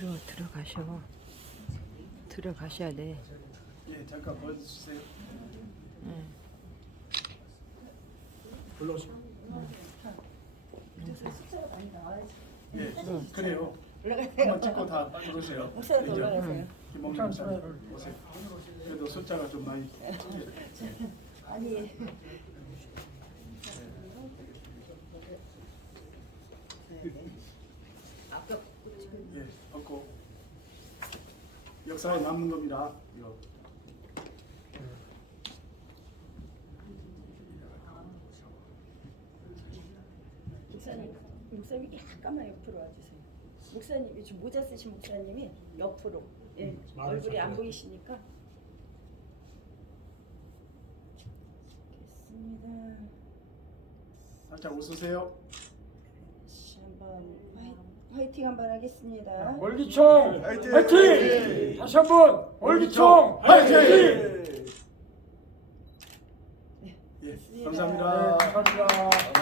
들어가셔. 들어가셔야 돼. 예, 잠깐 보여주세요. 응. 불러오시고. 그래서 예, 그래요. 올라가세요. 한번 찍고 다 들어오세요. 목사님 올라가세요. 김홍준 목사님 오세요. 그래도 숫자가 좀 많이. 아니 아까 예, 없고 역사에 남는 겁니다. 이거. 목사님 약간만 옆으로 와주세요. 목사님이 좀 모자 쓰신 목사님이 옆으로 얼굴이 안 보이시니까 됐습니다. 살짝 웃으세요. 다시 한번 화이팅 한번 하겠습니다. 월기총 화이팅! 화이팅! 다시 한번 월기총 화이팅! 예, 감사합니다. 감사합니다.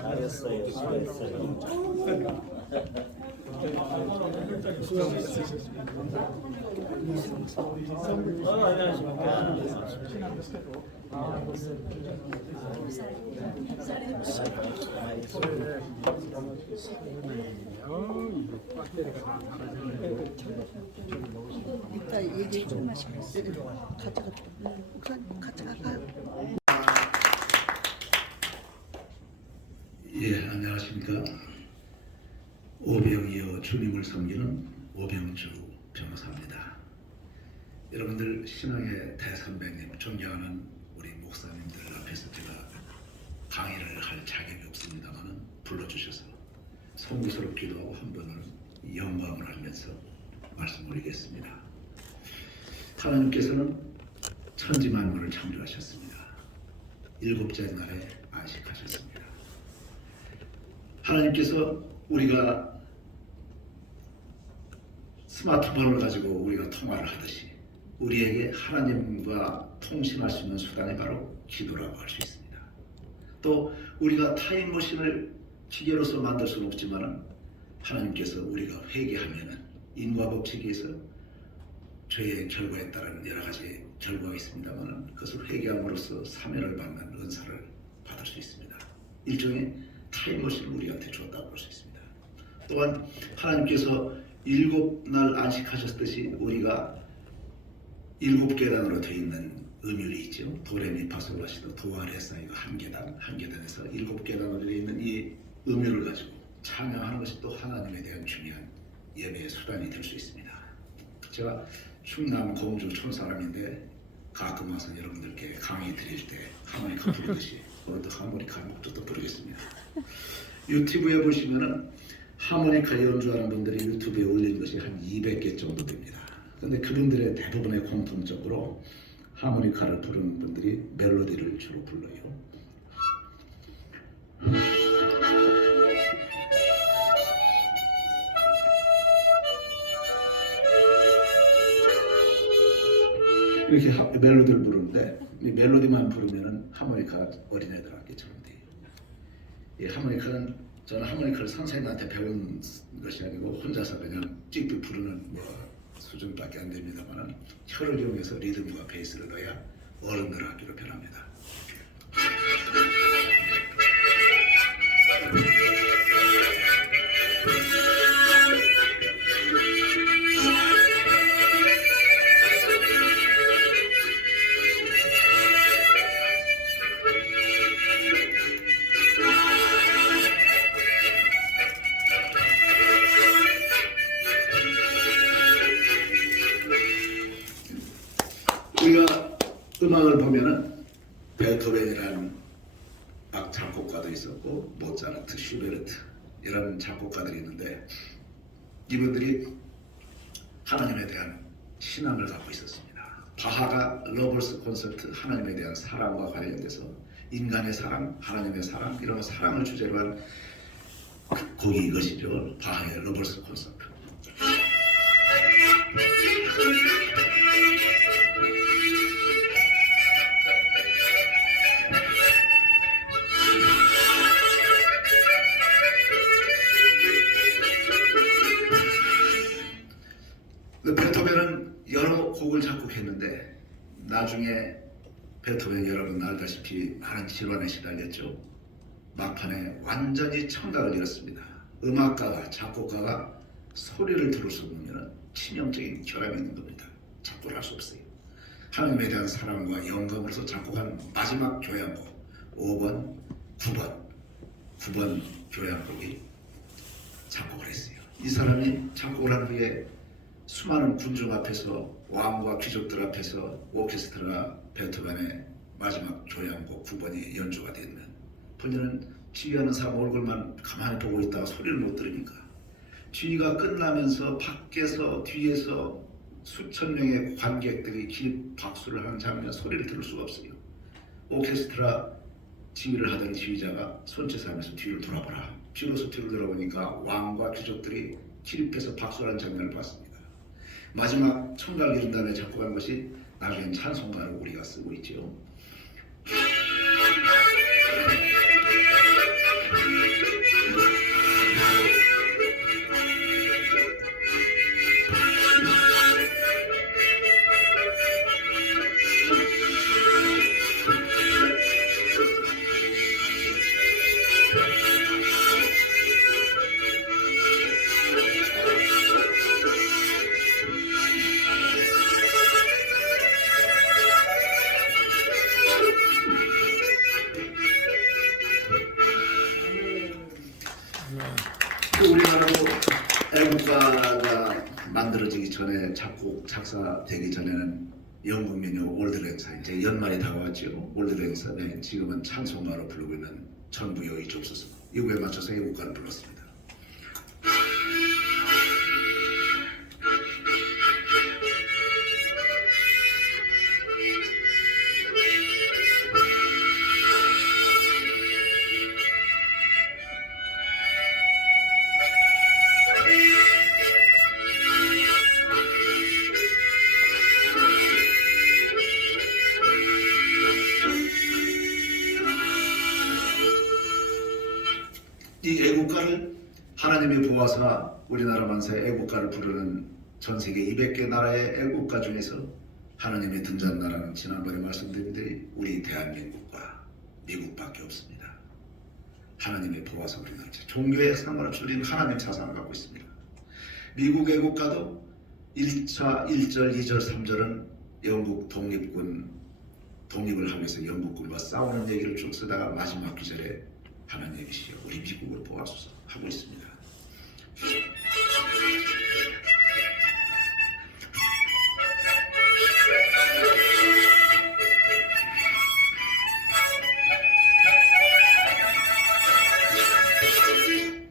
잘했어요. 이따 얘기 좀 하시고 가져갔다. 목사님 가져갈까요? 예, 안녕하십니까. 오병이어 주님을 섬기는 오병주 변호사입니다. 여러분들 신앙의 대선배님, 존경하는 우리 목사님들 앞에서 제가 강의를 할 자격이 없습니다만 불러주셔서 송구스럽기도 하고 한번은 영광을 하면서 말씀 올리겠습니다. 하나님께서는 천지만물을 창조하셨습니다. 일곱째 날에 안식하셨습니다. 하나님께서 우리가 스마트폰을 가지고 우리가 통화를 하듯이 우리에게 하나님과 통신할 수 있는 수단이 바로 기도라고 할 수 있습니다. 또 우리가 타임머신을 기계로서 만들 수는 없지만 하나님께서 우리가 회개하면은 인과 법칙에 의해서 죄의 결과에 따른 여러 가지 결과가 있습니다만 그것을 회개함으로써 사면을 받는 은사를 받을 수 있습니다. 일종의 타임머신을 우리한테 주었다고 볼 수 있습니다. 또한 하나님께서 일곱 날 안식하셨듯이 우리가 일곱 계단으로 되어 있는 음율이 있죠. 도레미파솔라시도 도아레사이가 한 계단, 한 계단에서 일곱 계단으로 되어 있는 이 음율을 가지고 찬양하는 것이 또 하나님에 대한 중요한 예배의 수단이 될 수 있습니다. 제가 충남 공주 촌 사람인데 가끔 와서 여러분들께 강의 드릴 때 하모니카 부르듯이 오늘도 하모니카 목조도 부르겠습니다. 유튜브에 보시면은 하모니카 연주하는 분들이 유튜브에 올린 것이 한 200개 정도 됩니다. 그런데 그분들의 대부분의 공통적으로 하모니카를 부르는 분들이 멜로디를 주로 불러요. 이렇게 멜로디를 부르는데 이 멜로디만 부르면은 하모니카 어린애들 악기처럼 돼요. 이 하모니카는 저는 하모니카를 선생님한테 배운 것이 아니고 혼자서 그냥 찌삐 부르는 수준밖에 안 됩니다만 혀를 이용해서 리듬과 베이스를 넣어야 어른들 악기로 변합니다. 우리가 음악을 보면은 베토벤이라는 작곡가도 있었고 모차르트, 슈베르트 이런 작곡가들이 있는데 이분들이 하나님에 대한 신앙을 갖고 있었습니다. 바하가 러버스 콘서트 하나님에 대한 사랑과 관련돼서 인간의 사랑, 하나님의 사랑 이런 사랑을 주제로 한 곡이 이것이죠. 바하의 러버스 콘서트. 나중에 베토벤 여러분 알다시피 많은 질환에 시달렸죠. 막판에 완전히 청각을 잃었습니다. 음악가가 작곡가가 소리를 들을 수 없으면 치명적인 결함이 있는 겁니다. 작곡을 할 수 없어요. 하나님에 대한 사랑과 영감으로서 작곡한 마지막 교향곡 5번, 9번 교향곡이 작곡을 했어요. 이 사람이 작곡을 한 후에 수많은 군중 앞에서 왕과 귀족들 앞에서 오케스트라 베토벤의 마지막 교향곡 9번이 연주가 되면 본인은 지휘하는 사람 얼굴만 가만히 보고 있다가 소리를 못 들으니까 지휘가 끝나면서 밖에서 뒤에서 수천 명의 관객들이 길 박수를 하는 장면 소리를 들을 수가 없어요. 오케스트라 지휘를 하던 지휘자가 손짓하면서 뒤를 돌아보라. 비로소 뒤를 돌아보니까 왕과 귀족들이 기립해서 박수하는 장면을 봤습니다. 마지막 청각을 잃은 다음에 작곡한 것이 나중엔 찬송가로 우리가 쓰고 있죠. 우리나라도 애국가가 만들어지기 전에 작곡 작사되기 전에는 영국 민요 올드랭사 이제 연말이 다가왔죠. 올드랭사는 지금은 찬송가로 부르고 있는 전부여의 좁소서 이거에 맞춰서 애국가를 불렀습니다. 이 애국가를 하나님이 보아서 우리나라 만사의 애국가를 부르는 전 세계 200개 나라의 애국가 중에서 하나님의 등잔 나라는 지난번에 말씀드린 대로 우리 대한민국과 미국밖에 없습니다. 하나님이 보아서 우리나라 종교에 상관없이 우리는 하나님 사상을 갖고 있습니다. 미국 애국가도 1차 1절, 2절, 3절은 영국 독립을 하기 위해서 영국군과 싸우는 얘기를 쭉 쓰다가 마지막 구절에 하나님이시여 우리 미국을 보아소서 하고 있습니다.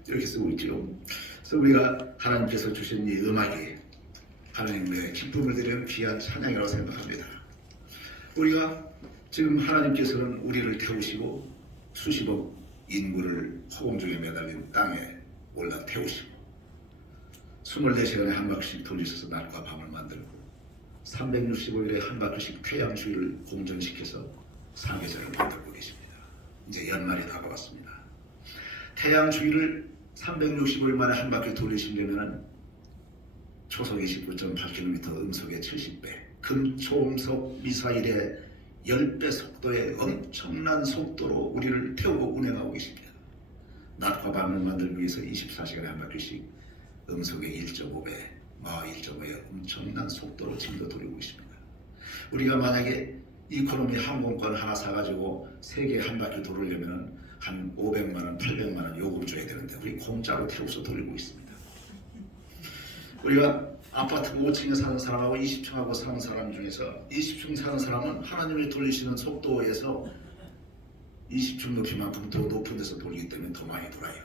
이렇게 쓰고 있죠. 그래서 우리가 하나님께서 주신 이 음악이 하나님의 기쁨을 드리는 귀한 찬양이라고 생각합니다. 우리가 지금 하나님께서는 우리를 태우시고 수십억 인구를 허공중에 매달린 땅에 올라 태우시고 24시간에 한 바퀴씩 돌리셔서 낮과 밤을 만들고 365일에 한 바퀴씩 태양 주위를 공전시켜서 사계절을 만들고 계십니다. 이제 연말이 다가왔습니다. 태양 주위를 365일 만에 한 바퀴 돌리시려면 초속 29.8km, 음속의 70배, 금초음속 미사일의 10배 속도의 엄청난 속도로 우리를 태우고 운행하고 계십니다. 낮과 밤을 만들기 위해서 24시간에 한 바퀴씩 음속의 1.5배, 마하 1.5의 엄청난 속도로 지금도 돌리고 있습니다. 우리가 만약에 이코노미 항공권 하나 사가지고 세계 한 바퀴 돌으려면 한 500만원, 800만원 요금 줘야 되는데 우리 공짜로 태워서 돌리고 있습니다. 우리가 아파트 5층에 사는 사람하고 20층하고 사는 사람 중에서 20층 사는 사람은 하나님이 돌리시는 속도에서 20층 높이만큼 더 높은 데서 돌리기 때문에 더 많이 돌아요.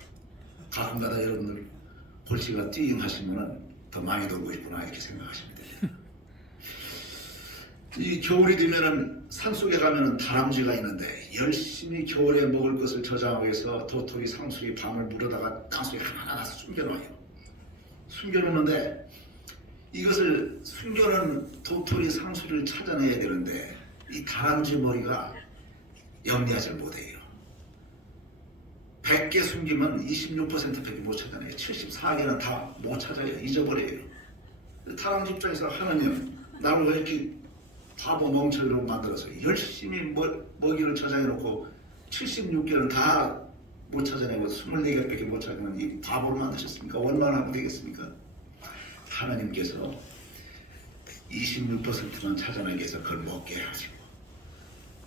가끔가다 여러분들 골치가 띵 하시면 더 많이 돌고 있구나 이렇게 생각하시면 됩니다. 이 겨울이 되면은 산속에 가면은 다람쥐가 있는데 열심히 겨울에 먹을 것을 저장하기 위해서 도토리, 상수리, 밤을 물어다가 땅속에 하나하나 숨겨놔요. 숨겨놓는데 이것을 숨겨놓은 도토리, 상수리를 찾아내야 되는데 이 다람쥐 머리가 영리하지 못해요. 100개 숨기면 26%밖에 못 찾아내요. 74개는 다 못 찾아요. 잊어버려요. 다람쥐 입장에서 하나님 나를 왜 이렇게 바보 멍청이로 만들어서 열심히 먹이를 저장해놓고 76개월 다 못 찾아내고 24개밖에 못 찾아내는 이 바보를 만드셨습니까? 얼마나 하면 되겠습니까? 하나님께서 26%만 찾아내기 위해서 그걸 먹게 하시고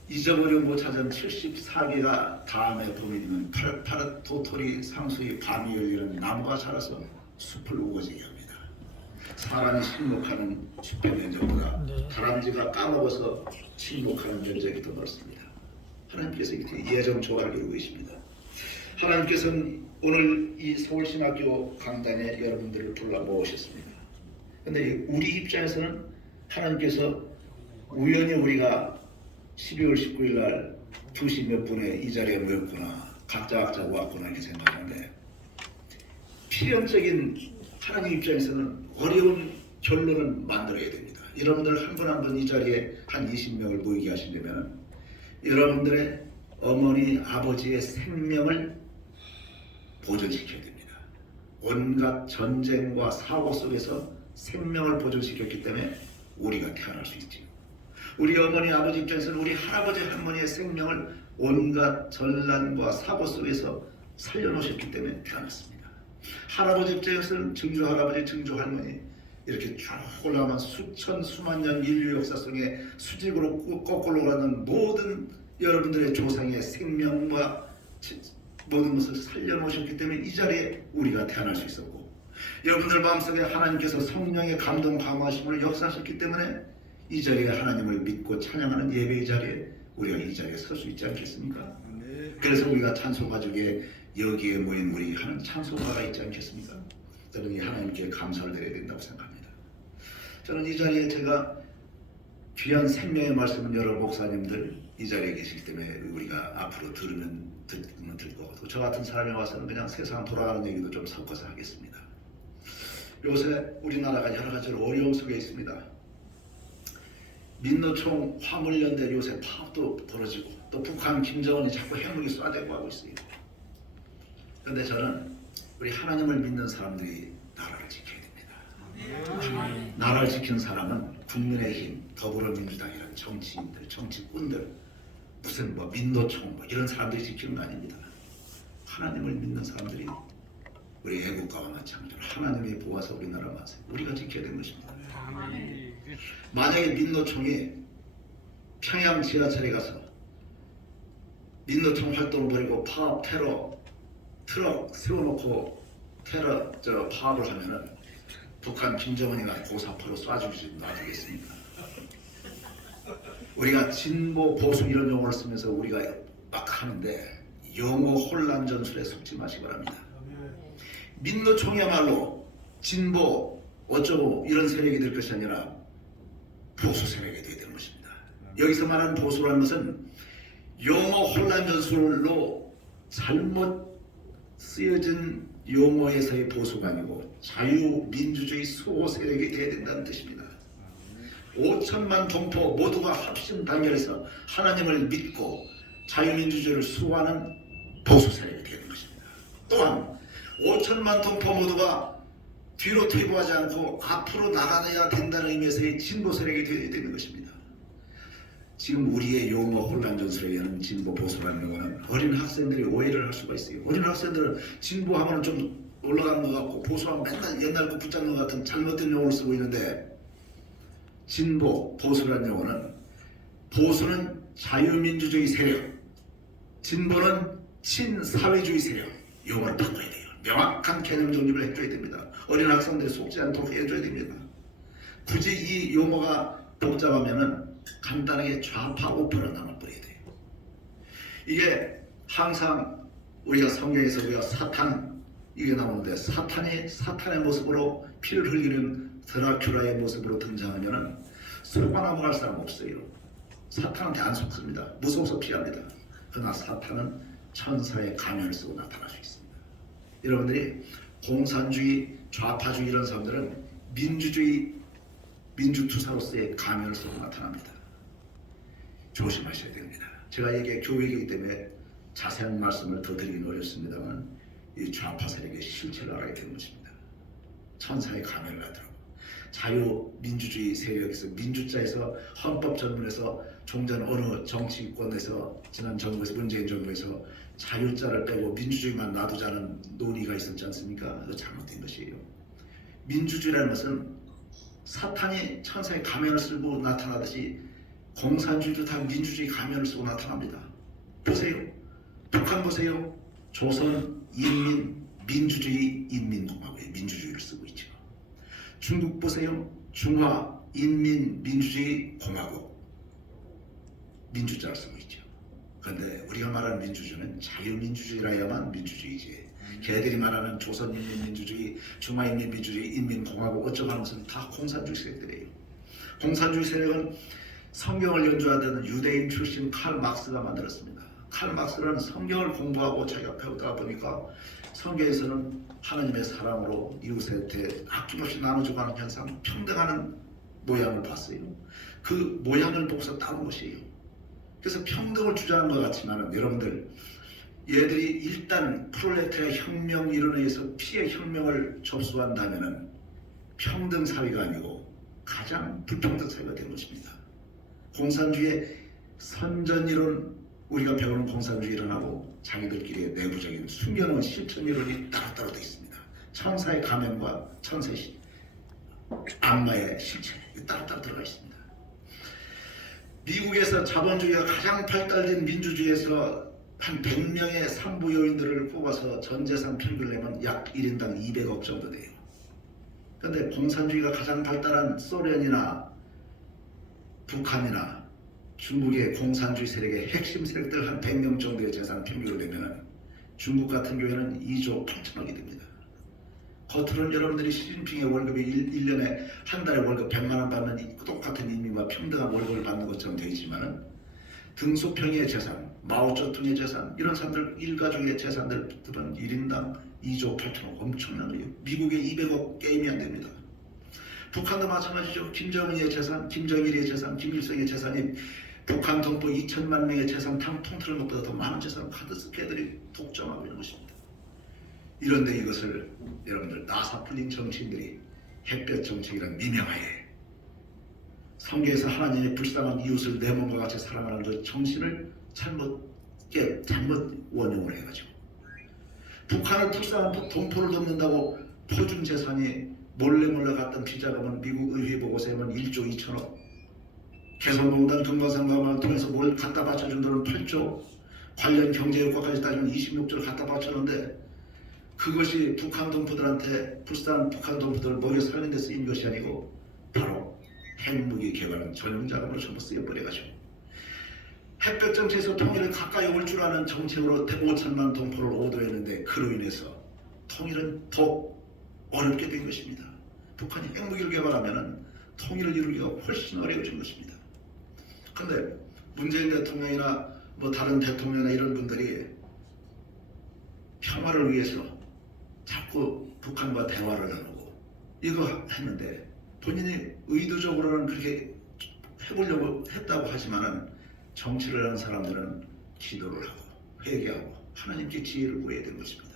잊어버려 못 찾은 74개가 다음에 봄이 되면 파릇파릇 도토리 상수의 밤이 열리는 나무가 자라서 숲을 우거지게 합니다. 사람이 침묵하는 집회 면적보다 다람쥐가 까먹어서 침묵하는 면적이 더 넓습니다. 하나님께서 이렇게 예정 조화를 이루고 계십니다. 하나님께서는 오늘 이 서울신학교 강단에 여러분들을 불러 모으셨습니다. 그런데 우리 입장에서는 하나님께서 우연히 우리가 12월 19일 날 2시 몇 분에 이 자리에 모였구나, 각자 왔구나 이렇게 생각하는데 필연적인 하나님 입장에서는 어려운 결론을 만들어야 됩니다. 여러분들 한 분 한 분 이 자리에 한 20명을 모이게 하시려면 여러분들의 어머니 아버지의 생명을 보존시켜야 됩니다. 온갖 전쟁과 사고 속에서 생명을 보존시켰기 때문에 우리가 태어날 수 있지요. 우리 어머니 아버지 입장에서는 우리 할아버지 할머니의 생명을 온갖 전란과 사고 속에서 살려놓으셨기 때문에 태어났습니다. 할아버지 입장에서는 증조 할아버지, 증조 할머니 이렇게 쭉 올라가면 수천 수만 년 인류 역사 속에 수직으로 거꾸로 가는 모든 여러분들의 조상의 생명과 모든 것을 살려놓으셨기 때문에 이 자리에 우리가 태어날 수 있었고 여러분들 마음속에 하나님께서 성령의 감동 강화하심을 역사하셨기 때문에 이 자리에 하나님을 믿고 찬양하는 예배의 자리에 우리가 이 자리에 설 수 있지 않겠습니까? 그래서 우리가 찬송가족에 여기에 모인 우리 하는 찬송가가 있지 않겠습니까? 저는 이 하나님께 감사를 드려야 된다고 생각합니다. 저는 이 자리에 제가 귀한 생명의 말씀은 여러 목사님들 이 자리에 계시기 때문에 우리가 앞으로 듣는 거고 또 저 같은 사람이 와서는 그냥 세상 돌아가는 얘기도 좀 섞어서 하겠습니다. 요새 우리나라가 여러 가지로 어려움 속에 있습니다. 민노총 화물연대 요새 파업도 벌어지고 또 북한 김정은이 자꾸 핵무기 쏴대고 하고 있어요. 그런데 저는 우리 하나님을 믿는 사람들이 나라를 지켜야 됩니다. 나라를 지키는 사람은 국민의힘, 더불어민주당이라는 정치인들, 정치꾼들 무슨 민노총 이런 사람들이 지키는 거 아닙니다. 하나님을 믿는 사람들이 우리 애국가와 마찬가지로 하나님이 보아서 우리나라 마세요. 우리가 지켜야 되는 것입니다. 만약에 민노총이 평양 지하철에 가서 민노총 활동을 벌이고 파업 테러 트럭 세워놓고 테러 파업을 하면은 북한 김정은이가 고사포로 쏴주지 놔주겠습니까? 우리가 진보 보수 이런 용어를 쓰면서 우리가 막 하는데 영어 혼란 전술에 속지 마시기 바랍니다. 민노총이야말로 진보 어쩌고 이런 세력이 될 것이 아니라 보수 세력이 되어야 되는 것입니다. 여기서 말하는 보수라는 것은 용어 혼란 전술로 잘못 쓰여진 용어에서의 보수가 아니고 자유민주주의 수호 세력이 되어야 된다는 뜻입니다. 5천만 동포 모두가 합심 단결해서 하나님을 믿고 자유민주주의를 수호하는 보수 세력이 되는 것입니다. 또한 5천만 동포 모두가 뒤로 퇴보하지 않고 앞으로 나가야 된다는 의미에서의 진보 세력이 되어야 되는 것입니다. 지금 우리의 용어 혼란 전술에 의한 진보 보수라는 용어는 어린 학생들이 오해를 할 수가 있어요. 어린 학생들은 진보하면 좀 올라가는 것 같고 보수하면 맨날 옛날 거 붙잡는 것 같은 잘못된 용어를 쓰고 있는데 진보, 보수라는 용어는 보수는 자유민주주의 세력, 진보는 친사회주의 세력 용어를 바꿔야 돼요. 명확한 개념 정립을 해줘야 됩니다. 어린 학생들이 속지 않도록 해줘야 됩니다. 굳이 이 용어가 복잡하면은 간단하게 좌파 우파로 나눠버려야 돼요. 이게 항상 우리가 성경에서 우리가 사탄 이게 나오는데 사탄이 사탄의 모습으로 피를 흘리는 드라큘라의 모습으로 등장하면은 속아 넘어갈 사람 없어요. 사탄한테 안 속습니다. 무서워서 피합니다. 그러나 사탄은 천사의 가면을 쓰고 나타날 수 있습니다. 여러분들이 공산주의, 좌파주의 이런 사람들은 민주주의, 민주투사로서의 가면을 쓰고 나타납니다. 조심하셔야 됩니다. 제가 이게 교육이기 때문에 자세한 말씀을 더 드리긴 어렵습니다만 이 좌파 세력의 실체를 알아야 되는 것입니다. 천사의 가면을 하더라고. 자유민주주의 세력에서 민주자에서 헌법 전문에서 종전 어느 정치권에서 지난 정부에서 문재인 정부에서 자유자를 빼고 민주주의만 놔두자는 논의가 있었지 않습니까? 그거 잘못된 것이에요. 민주주의라는 것은 사탄이 천사의 가면을 쓰고 나타나듯이 공산주의도 다 민주주의 가면을 쓰고 나타납니다. 보세요. 북한 보세요. 조선 인민 민주주의 인민공화국의 민주주의를 쓰고 있죠. 중국 보세요. 중화 인민 민주주의 공화국 민주자를 쓰고 있죠. 그런데 우리가 말하는 민주주의는 자유민주주의라야만 민주주의지. 걔들이 말하는 조선인민민주주의, 중화인민민주주의, 인민공화국 어쩌고 하는 것은 다 공산주의 세력들이에요. 공산주의 세력은 성경을 연주하던 유대인 출신 칼 막스가 만들었습니다. 칼 막스는 성경을 공부하고 자기가 배우다 보니까 성경에서는 하나님의 사랑으로 이웃한테 아낌없이 나눠주고 하는 현상, 평등하는 모양을 봤어요. 그 모양을 보고서 따온 것이에요. 그래서 평등을 주장한 것 같지만 여러분들, 얘들이 일단 프롤레타리아 혁명 이론에서 피해 혁명을 접수한다면 평등 사회가 아니고 가장 불평등 사회가 된 것입니다. 공산주의의 선전 이론, 우리가 배우는 공산주의 이론하고 자기들끼리의 내부적인 숨겨놓은 실천 이론이 따로따로 되어 있습니다. 천사의 가면과 천사의 악마의 실체 따로따로 들어가 있습니다. 미국에서 자본주의가 가장 발달된 민주주의에서 한 100명의 상부 요인들을 뽑아서 전 재산 평균을 내면 약 1인당 200억 정도 돼요. 그런데 공산주의가 가장 발달한 소련이나 북한이나 중국의 공산주의 세력의 핵심 세력들 한 100명 정도의 재산 평균을 내면 중국 같은 경우에는 2조 8천억이 됩니다. 겉으로는 여러분들이 시진핑의 월급이 1년에 한 달에 월급 100만 원 받는 똑같은 인민과 평등한 월급을 받는 것처럼 되어 있지만 등소평의 재산, 마오쩌둥의 재산, 이런 사람들 일가족의 재산들은 1인당 2조 8천억 엄청난 거예요. 미국의 200억 게임이 안 됩니다. 북한도 마찬가지죠. 김정은의 재산, 김정일의 재산, 김일성의 재산이 북한 동포 2천만 명의 재산 통틀은 것보다 더 많은 재산을 가득 걔들이 독점하고 있는 것입니다. 이런데 이것을 여러분들 나사 풀린 정치인들이 햇볕 정책이란 미명하에 성경에서 하나님의 불쌍한 이웃을 내 몸과 같이 사랑하는 그 정신을 잘못 원용을 해가지고 북한을 불쌍한 동포를 돕는다고 포준 재산이 몰래 갔던 비자금은 미국 의회 보고서에 보면 1조 2천억, 개성공단 금강산강을 통해서 뭘 갖다 바쳐준 돈은 8조, 관련 경제효과까지 따지면 26조를 갖다 바쳤는데 그것이 북한 동포들한테 불쌍한 북한 동포들을 먹여 살리는 데 쓰인 것이 아니고 바로 핵무기 개발은 전용 자금으로 전부 쓰여버려가지고 햇볕 정책에서 통일을 가까이 올 줄 아는 정책으로 5천만 동포를 오도했는데 그로 인해서 통일은 더 어렵게 된 것입니다. 북한이 핵무기를 개발하면 통일을 이루기가 훨씬 어려워진 것입니다. 그런데 문재인 대통령이나 뭐 다른 대통령이나 이런 분들이 평화를 위해서 자꾸 북한과 대화를 나누고 이거 했는데 본인이 의도적으로는 그렇게 해보려고 했다고 하지만은 정치를 하는 사람들은 기도를 하고 회개하고 하나님께 지혜를 구해야 되는 것입니다.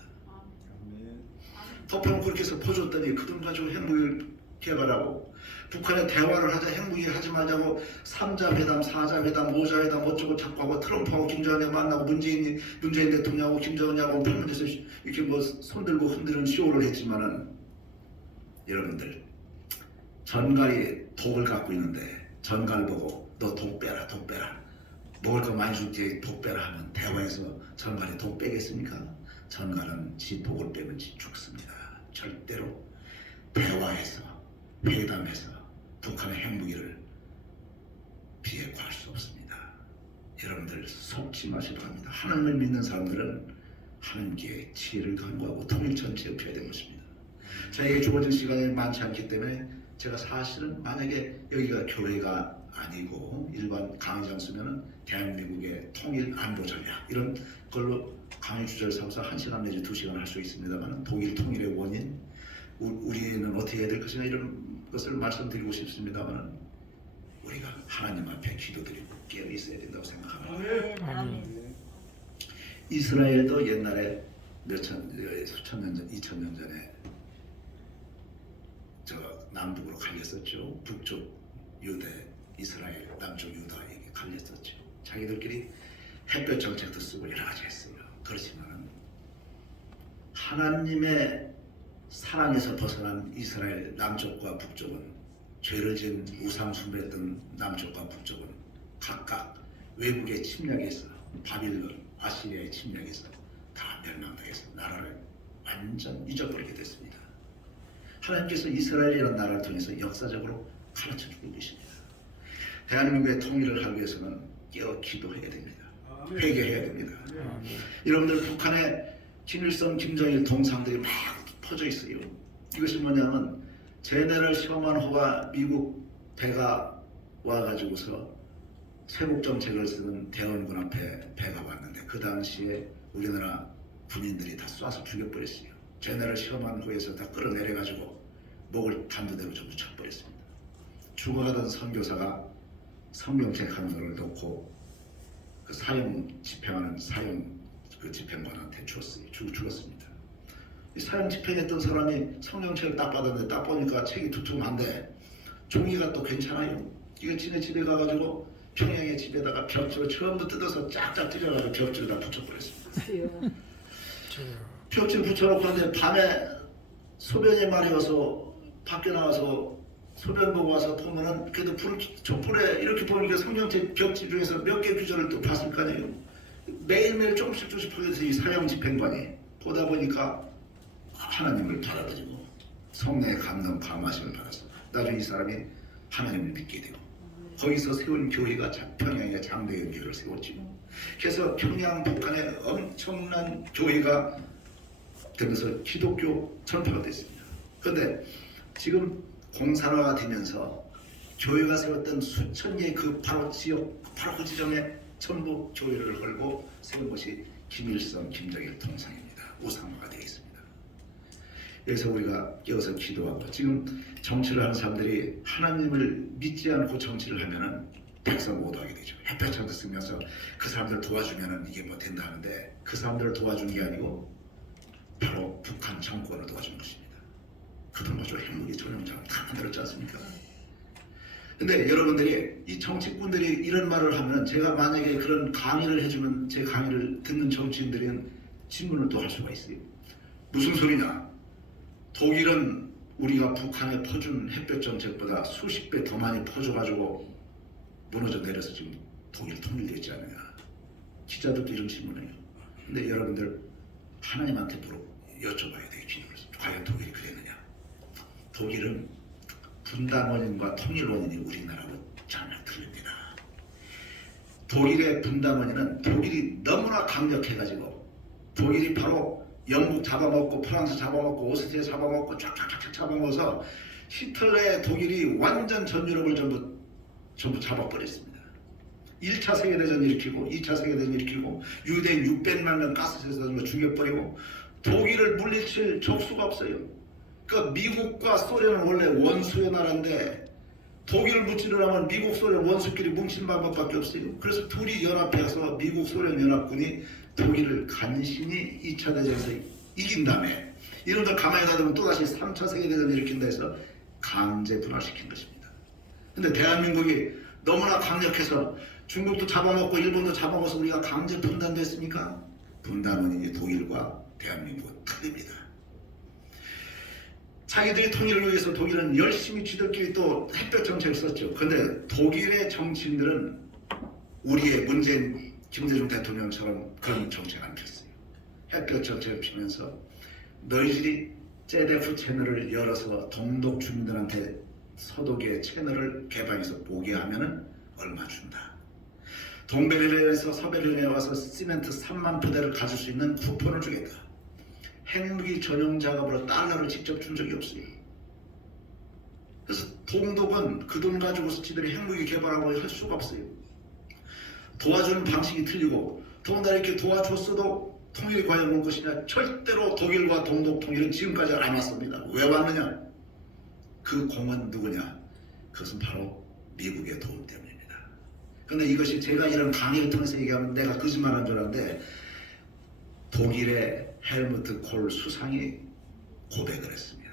덮어놓고 그렇게 해서 퍼줬더니 그 돈 가지고 핵무기를 개발하고 북한에 대화를 하자, 핵무기 하지 말자고 3자 회담, 4자 회담, 5자 회담 어쩌고 자꾸 하고 트럼프하고 김정은이 만나고 문재인 대통령하고 김정은하고 팔문에서 이렇게 뭐 손들고 흔드는 쇼를 했지만은 여러분들 전갈이 독을 갖고 있는데 전갈 보고 너 독 빼라, 독 빼라. 먹을 거 많이 줄게 독 빼라 하면 대화에서 전갈이 독 빼겠습니까? 전갈은 지 독을 빼면 지 죽습니다. 절대로 대화해서 회담해서 북한의 핵무기를 비핵화할 수 없습니다. 여러분들 속지 마시기 바랍니다. 하나님을 믿는 사람들은 하나님께 지혜를 간구하고 통일 전체에 펴야 되는 것입니다. 저에게 주어진 시간이 많지 않기 때문에 제가 사실은 만약에 여기가 교회가 아니고 일반 강의 장소면은 대한민국의 통일 안보 전략 이런 걸로 강의 주제를 삼아서 1시간 내지 2시간 할 수 있습니다만 독일 통일의 원인 우리는 어떻게 해야 될 것이냐 이런 것을 말씀드리고 싶습니다만 우리가 하나님 앞에 기도드리고 깨어 있어야 된다고 생각합니다. 아멘. 이스라엘도 옛날에 수천 년 전, 2000년 전에 남북으로 갈렸었죠. 북쪽 유대, 이스라엘, 남쪽 유다에게 갈렸었죠. 자기들끼리 햇볕 정책도 쓰고 여러 가지 했어요. 그렇지만 하나님의 사랑에서 벗어난 이스라엘 남쪽과 북쪽은 죄를 지은 우상 숭배했던 남쪽과 북쪽은 각각 외국의 침략에서 바빌론, 아시리아의 침략에서 다 멸망당해서 나라를 완전 잊어버리게 됐습니다. 하나님께서 이스라엘이라는 나라를 통해서 역사적으로 가르쳐주고 계십니다. 대한민국의 통일을 하기 위해서는 깨어 기도해야 됩니다. 회개해야 됩니다. 여러분들 북한에 김일성, 김정일 동상들이 막 퍼져 있어요. 이것이 뭐냐면 제네럴 셔먼호가 미국 배가 와가지고서 세국 정책을 쓰는 대원군 앞에 배가 왔는데 그 당시에 우리나라 군인들이 다 쏴서 죽여버렸어요. 제네럴 셔먼호에서 다 끌어내려가지고 목을 단두대로 전부 쳐버렸습니다. 죽어가던 선교사가 성경책 한 권을 놓고 그 사형 집행하는 사형 그 집행관한테 줬어요. 죽었습니다. 이 사형 집행했던 사람이 성경책을 딱 받았는데 딱 보니까 책이 두툼한데 종이가 또 괜찮아요. 이거 지네 집에 가가지고 평양의 집에다가 벽지로 처음부터 뜯어서 짝짝 찢어가지고 벽지에다 붙여버렸습니다. 벽지를 붙여놓고 하는데 밤에 소변이 마려워서 밖에 나와서 소변 보고 와서 보면은 그래도 촛불에 이렇게 보니까 성경책 벽지 중에서 몇 개 구절을 또 봤을 거 아니에요. 매일매일 조금씩 보게 돼서 이 사형 집행관이 보다 보니까 하나님을 받아들이고 성령의 감동 감화심을 받아서 나중에 이 사람이 하나님을 믿게 되고 거기서 세운 교회가 평양의 장대현 교회를 세웠지. 그래서 평양 북한에 엄청난 교회가 되면서 기독교 전파가 됐습니다. 그런데 지금 공산화가 되면서 교회가 세웠던 수천 개의 그 바로 지역, 바로 그 지점에 전부 교회를 걸고 세운 것이 김일성, 김정일 통상입니다. 우상화가 되어 있습니다. 여기서 우리가 깨어서 기도하고 지금 정치를 하는 사람들이 하나님을 믿지 않고 정치를 하면은 백성 못 하게 되죠. 햇볕을 쓰면서 그 사람들 도와주면은 이게 뭐 된다 하는데 그 사람들을 도와준 게 아니고 바로 북한 정권을 도와준 것입니다. 그동안 가지고 핵무기 전용장을 다 만들었지 않습니까? 근데 여러분들이 이 정치꾼들이 이런 말을 하면 제가 만약에 그런 강의를 해주면 제 강의를 듣는 정치인들은 질문을 또 할 수가 있어요. 무슨 소리냐? 독일은 우리가 북한에 퍼준 햇볕 정책보다 수십 배 더 많이 퍼줘가지고 무너져 내려서 지금 독일 통일됐지 않느냐. 기자들도 이런 질문을 해요. 근데 여러분들 하나님한테 여쭤봐야 돼요. 과연 독일이 그랬느냐. 독일은 분단 원인과 통일 원인이 우리나라하고 전혀 틀립니다. 독일의 분단 원인은 독일이 너무나 강력해가지고 독일이 바로 영국 잡아먹고 프랑스 잡아먹고 오스트리아 잡아먹고 쫙쫙쫙 잡아먹어서 히틀러의 독일이 완전 전 유럽을 전부 잡아버렸습니다. 1차 세계대전 일으키고 2차 세계대전 일으키고 유대인 600만 명 가스에서 죽여버리고 독일을 물리칠 적수가 없어요. 그러니까 미국과 소련은 원래 원수의 나라인데 독일을 무찌르려면 미국, 소련 원수끼리 뭉친 방법밖에 없어요. 그래서 둘이 연합해서 미국, 소련 연합군이 독일을 간신히 2차 대전에서 이긴 다음에 이런들 가만히 놔두면 또다시 3차 세계대전을 일으킨다 해서 강제 분화시킨 것입니다. 근데 대한민국이 너무나 강력해서 중국도 잡아먹고 일본도 잡아먹어서 우리가 강제 분단됐습니까? 분단은 이제 독일과 대한민국은 틀립니다. 자기들이 통일을 위해서 독일은 열심히 쥐들끼리 또 햇볕 정책을 썼죠. 그런데 독일의 정치인들은 우리의 문재인, 김대중 대통령처럼 그런 정책 안 폈어요. 햇볕 정책을 피면서 너희들이 ZDF 채널을 열어서 동독 주민들한테 서독의 채널을 개방해서 보게 하면은 얼마 준다. 동베를린에서 서베를린에 와서 시멘트 3만 포대를 가질 수 있는 쿠폰을 주겠다. 핵무기 전용 작업으로 달러를 직접 준 적이 없어요. 그래서 동독은 그 돈 가지고서 지들이 핵무기 개발하고 할 수가 없어요. 도와주는 방식이 틀리고 더군다나 이렇게 도와줬어도 통일이 과연 올 것이냐. 절대로 독일과 동독 통일은 지금까지 안 왔습니다. 왜 왔느냐? 그 공은 누구냐? 그것은 바로 미국의 도움 때문입니다. 그런데 이것이 제가 이런 강의를 통해서 얘기하면 내가 거짓말한 줄 알았는데 독일의 헬무트 콜 수상이 고백을 했습니다.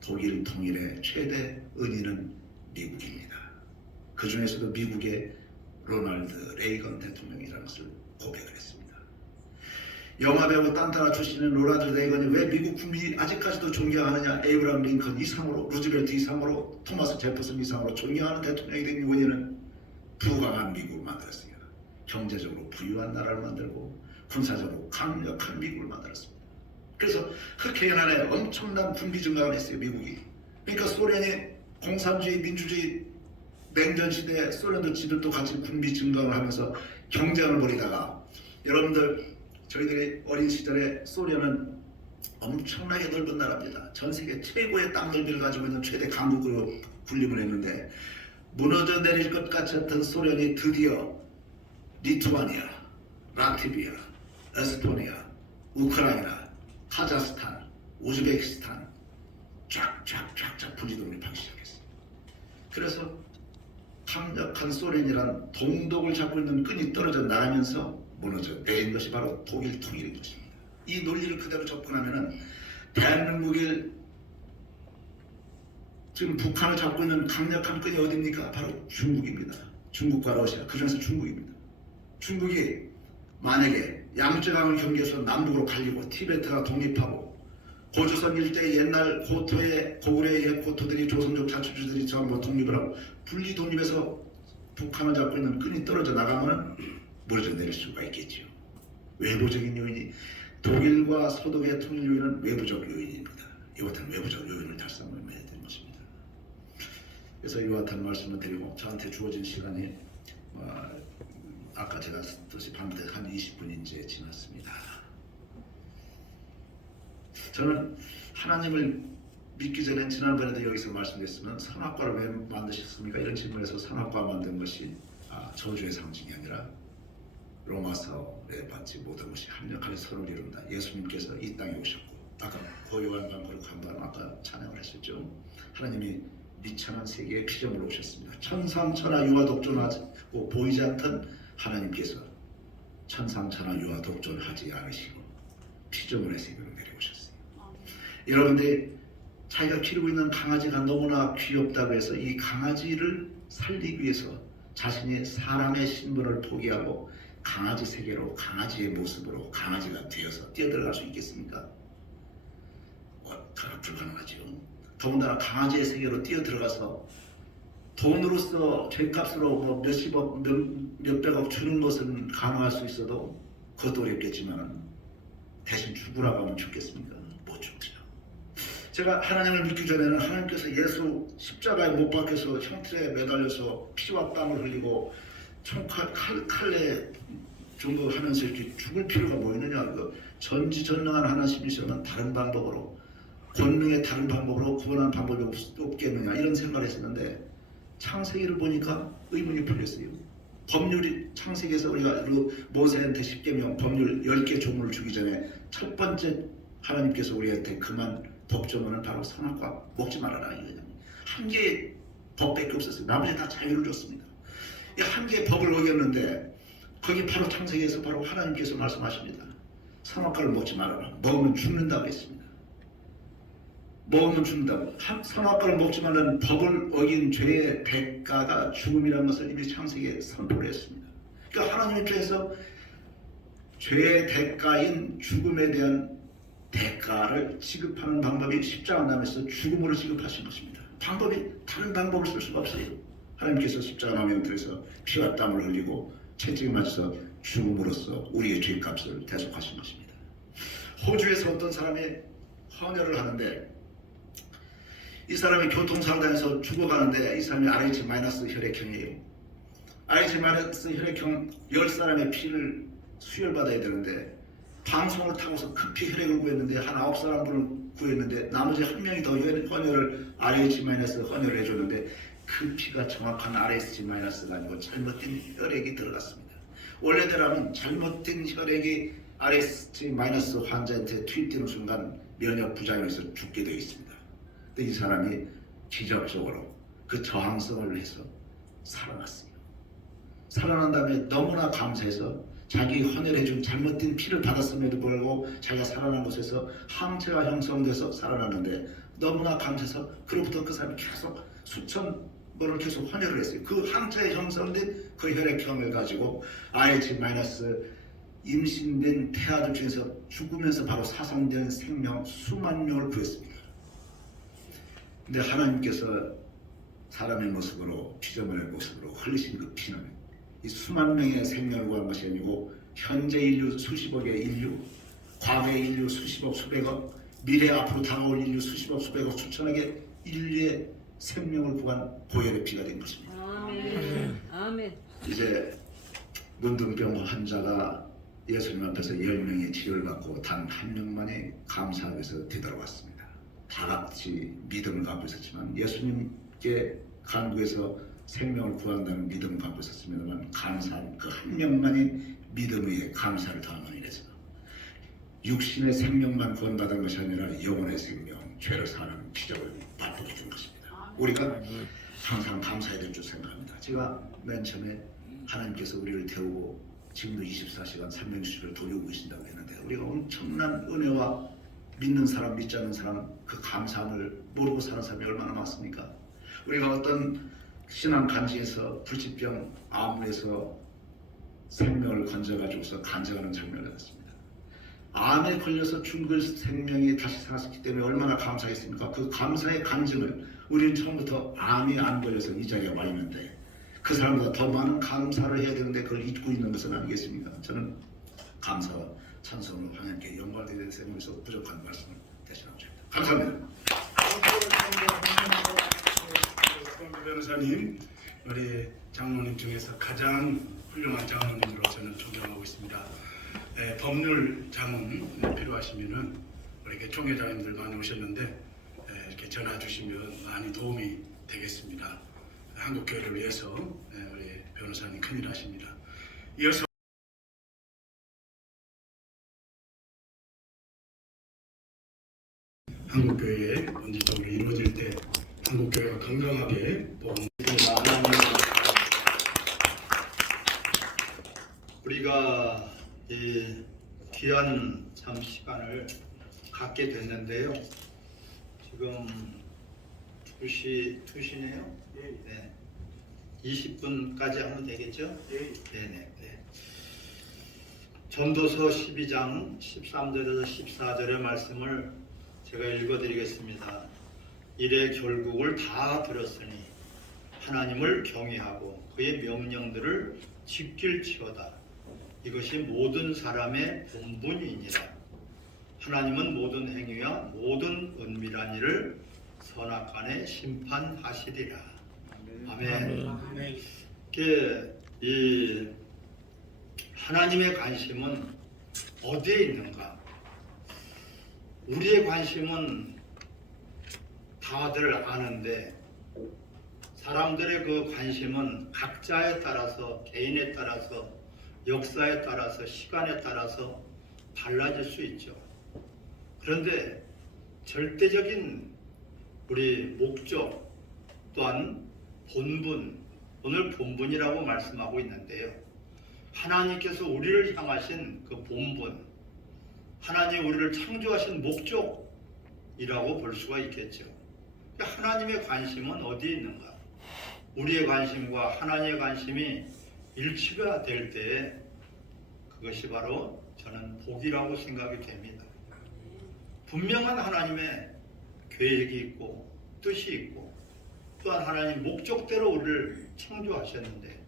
독일 통일의 최대 은인은 미국입니다. 그 중에서도 미국의 로널드 레이건 대통령이라는 것을 고백을 했습니다. 영화배우 딴따라 출신인 로널드 레이건이 왜 미국 국민이 아직까지도 존경하느냐? 에이브람 링컨 이상으로, 루즈벨트 이상으로, 토마스 제퍼슨 이상으로 존경하는 대통령이 된 원인은 부강한 미국을 만들었습니다. 경제적으로 부유한 나라를 만들고 군사적으로 강력한 미국을 만들었습니다. 그래서 흑해연안에 엄청난 군비 증강을 했어요, 미국이. 그러니까 소련이 공산주의, 민주주의, 냉전시대에 소련도 지들도 같이 군비 증강을 하면서 경쟁을 벌이다가, 여러분들 저희들이 어린 시절에 소련은 엄청나게 넓은 나라입니다. 전 세계 최고의 땅 넓이를 가지고 있는 최대 강국으로 군림을 했는데, 무너져 내릴 것 같았던 소련이 드디어 리투아니아, 라트비아, 에스토니아, 우크라이나, 카자흐스탄, 우즈베키스탄 쫙쫙쫙쫙 분리독립하기 시작했어요. 그래서 강력한 소련이란 동독을 잡고 있는 끈이 떨어져 나가면서 무너져 내린 것이 바로 독일 통일인 것입니다. 이 논리를 그대로 접근하면은 대한민국이 지금 북한을 잡고 있는 강력한 끈이 어디입니까? 바로 중국입니다. 중국과 러시아, 그중에서 중국입니다. 중국이 만약에 양쯔강을 경계해서 남북으로 갈리고 티베트가 독립하고 고조선 일대 옛날 고토의 고구려의 옛 고토들이 조선족 자치주들이 전부 독립을 하고 분리 독립해서 북한을 잡고 있는 끈이 떨어져 나가면 무너져 내릴 수가 있겠지요. 외부적인 요인이, 독일과 소독의 통일 요인은 외부적 요인입니다. 이와 같은 외부적 요인을 달성해야 되는 것입니다. 그래서 이와 같은 말씀을 드리고 저한테 주어진 시간이 아까 제가 뜻이 밤새 한 20분이 이제 지났습니다. 저는 하나님을 믿기 전에 지난번에도 여기서 말씀드렸지만 선악과를 왜 만드셨습니까? 이런 질문에서 선악과 만든 것이 저주의 상징이 아니라 로마서에 받지 모든 것이 합력하여 서로를 이룬다. 예수님께서 이 땅에 오셨고, 아까 고요한방 거룩한 바는 아까 찬양을 했었죠. 하나님이 미천한 세계에 피조물로 오셨습니다. 천상천하 유아 독존하고 보이지 않던 하나님께서 천상천하 유아 독존하지 않으시고 피조물의 세계로 내려오셨어요. 여러분들 자기가 기르고 있는 강아지가 너무나 귀엽다고 해서 이 강아지를 살리기 위해서 자신이 사람의 신분을 포기하고 강아지 세계로, 강아지의 모습으로 강아지가 되어서 뛰어들어갈 수 있겠습니까? 불가능하죠. 더군다나 강아지의 세계로 뛰어들어가서 돈으로서 죄값으로 몇십억, 몇백억 주는 것은 가능할 수 있어도 그것도 어렵겠지만 대신 죽으라고 하면 죽겠습니까? 못 죽죠. 제가 하나님을 믿기 전에는 하나님께서 예수 십자가에 못 박혀서 형틀에 매달려서 피와 땀을 흘리고 칼에 정도 하면서 이렇게 죽을 필요가 뭐 있느냐, 전지전능한 하나님이시면 다른 방법으로, 권능의 다른 방법으로 구원하는 방법이 없겠느냐, 이런 생각을 했었는데 창세기를 보니까 의문이 풀렸어요. 법률이, 창세기에서 우리가 모세한테 10계명 법률 10개 조문을 주기 전에 첫 번째 하나님께서 우리한테 그만 법조문은 바로 선악과 먹지 말아라, 이거죠. 한 개의 법밖에 없었어요. 나머지 다 자유를 줬습니다. 이 한 개의 법을 어겼는데 거기 바로 창세기에서 바로 하나님께서 말씀하십니다. 선악과를 먹지 말아라. 먹으면 죽는다고 했습니다. 먹으면 죽는다고. 선악과를 먹지 말라는 법을 어긴 죄의 대가가 죽음이라는 것을 이미 창세기에 선포를 했습니다. 그러니까 하나님 입장에서 죄의 대가인 죽음에 대한 대가를 지급하는 방법이 십자가 나면서 죽음으로 지급하신 것입니다. 다른 방법을 쓸 수가 없어요. 하나님께서 십자가 나면 들어서 피와 땀을 흘리고 채찍을 맞아서 죽음으로써 우리의 죄값을 대속하신 것입니다. 호주에서 어떤 사람이 헌혈을 하는데 이 사람이 교통사고 당해서 죽어가는데 이 사람이 RH- 혈액형이에요. RH- 혈액형 10사람의 피를 수혈받아야 되는데 방송을 타고서 급히 혈액을 구했는데 한 9사람분을 구했는데 나머지 한 명이 더 헌혈을 RH- 헌혈을 해줬는데 그 피가 정확한 RH- 아니고 잘못된 혈액이 들어갔습니다. 원래대로라면 잘못된 혈액이 RH- 환자한테 투입되는 순간 면역 부작용에서 죽게 되어 있습니다. 근데 이 사람이 기적적으로 그 저항성을 해서 살아났어요. 살아난 다음에 너무나 감사해서 자기 헌혈해준 잘못된 피를 받았음에도 불구하고 자기가 살아난 곳에서 항체가 형성돼서 살아나는데 너무나 감사해서 그로부터 그 사람이 계속 수천 번을 계속 헌혈을 했어요. 그 항체에 형성된 그 혈액형을 가지고 RH- 임신된 태아들 중에서 죽으면서 바로 사상된 생명 수만 명을 구했습니다. 근데 하나님께서 사람의 모습으로 피조물의 모습으로 흘리신 그 피는 이 수만 명의 생명을 구한 것이 아니고 현재 인류 수십억의 인류, 과거의 인류 수십억 수백억, 미래 앞으로 다가올 인류 수십억 수백억 수천억의 인류의 생명을 구한 보혈의 피가 된 것입니다. 아멘. 아멘. 이제 문둥병 환자가 예수님 앞에서 10명의 치료를 받고 단 한 명만이 감사하기 위해서 되돌아왔습니다. 다 같이 믿음을 갖고 있었지만 예수님께 간구해서 생명을 구한다는 믿음을 갖고 있었습니다만 감사한 그 한 명만이 믿음 위에 감사를 다하는 이래서 육신의 생명만 구원받은 것이 아니라 영혼의 생명, 죄를 사는 기적을 맛보게 준 것입니다. 우리가 항상 감사해야 될 줄 생각합니다. 제가 맨 처음에 하나님께서 우리를 태우고 지금도 24시간 360일 돌리고 계신다고 했는데 우리가 엄청난 은혜와 믿는 사람, 믿지 않는 사람 그 감사함을 모르고 사는 사람이 얼마나 많습니까? 우리가 어떤 신앙 간지에서 불치병 암에서 생명을 건져가지고서 간증하는 장면을 봤습니다. 암에 걸려서 죽은 그 생명이 다시 살았기 때문에 얼마나 감사했습니까? 그 감사의 간증을 우리는 처음부터 암이 안 걸려서 이 자리에 와 있는데 그 사람보다 더 많은 감사를 해야 되는데 그걸 잊고 있는 것은 아니겠습니까? 저는 감사와 찬송으로 하나님께 영광을 드리는 셈에서 부족한 말씀을 대신하고 싶습니다. 감사합니다. 변호사님, 우리 장로님 중에서 가장 훌륭한 장로님으로 저는 존경하고 있습니다. 법률 자문 필요하시면은 우리 총회장님들 많이 오셨는데 이렇게 전화 주시면 많이 도움이 되겠습니다. 한국교회를 위해서 우리 변호사님 큰일 하십니다. 이어서 한국교회의 원칙적으로 이루어질 때 한국교회가 건강하게 우리가 이 귀한 참 시간을 갖게 됐는데요. 지금 2시네요. 네. 20분까지 하면 되겠죠? 네네. 네. 전도서 12장 13절에서 14절의 말씀을 제가 읽어드리겠습니다. 이래 결국을 다 들었으니 하나님을 경외하고 그의 명령들을 지킬지어다. 이것이 모든 사람의 본분이니라. 하나님은 모든 행위와 모든 은밀한 일을 선악간에 심판하시리라. 아멘. 이 하나님의 관심은 어디에 있는가? 우리의 관심은 다들 아는데 사람들의 그 관심은 각자에 따라서 개인에 따라서 역사에 따라서 시간에 따라서 달라질 수 있죠. 그런데 절대적인 우리 목적 또한 본분, 오늘 본분이라고 말씀하고 있는데요. 하나님께서 우리를 향하신 그 본분, 하나님 우리를 창조하신 목적이라고 볼 수가 있겠죠. 하나님의 관심은 어디에 있는가? 우리의 관심과 하나님의 관심이 일치가 될 때에 그것이 바로 저는 복이라고 생각이 됩니다. 분명한 하나님의 계획이 있고 뜻이 있고 또한 하나님 목적대로 우리를 창조하셨는데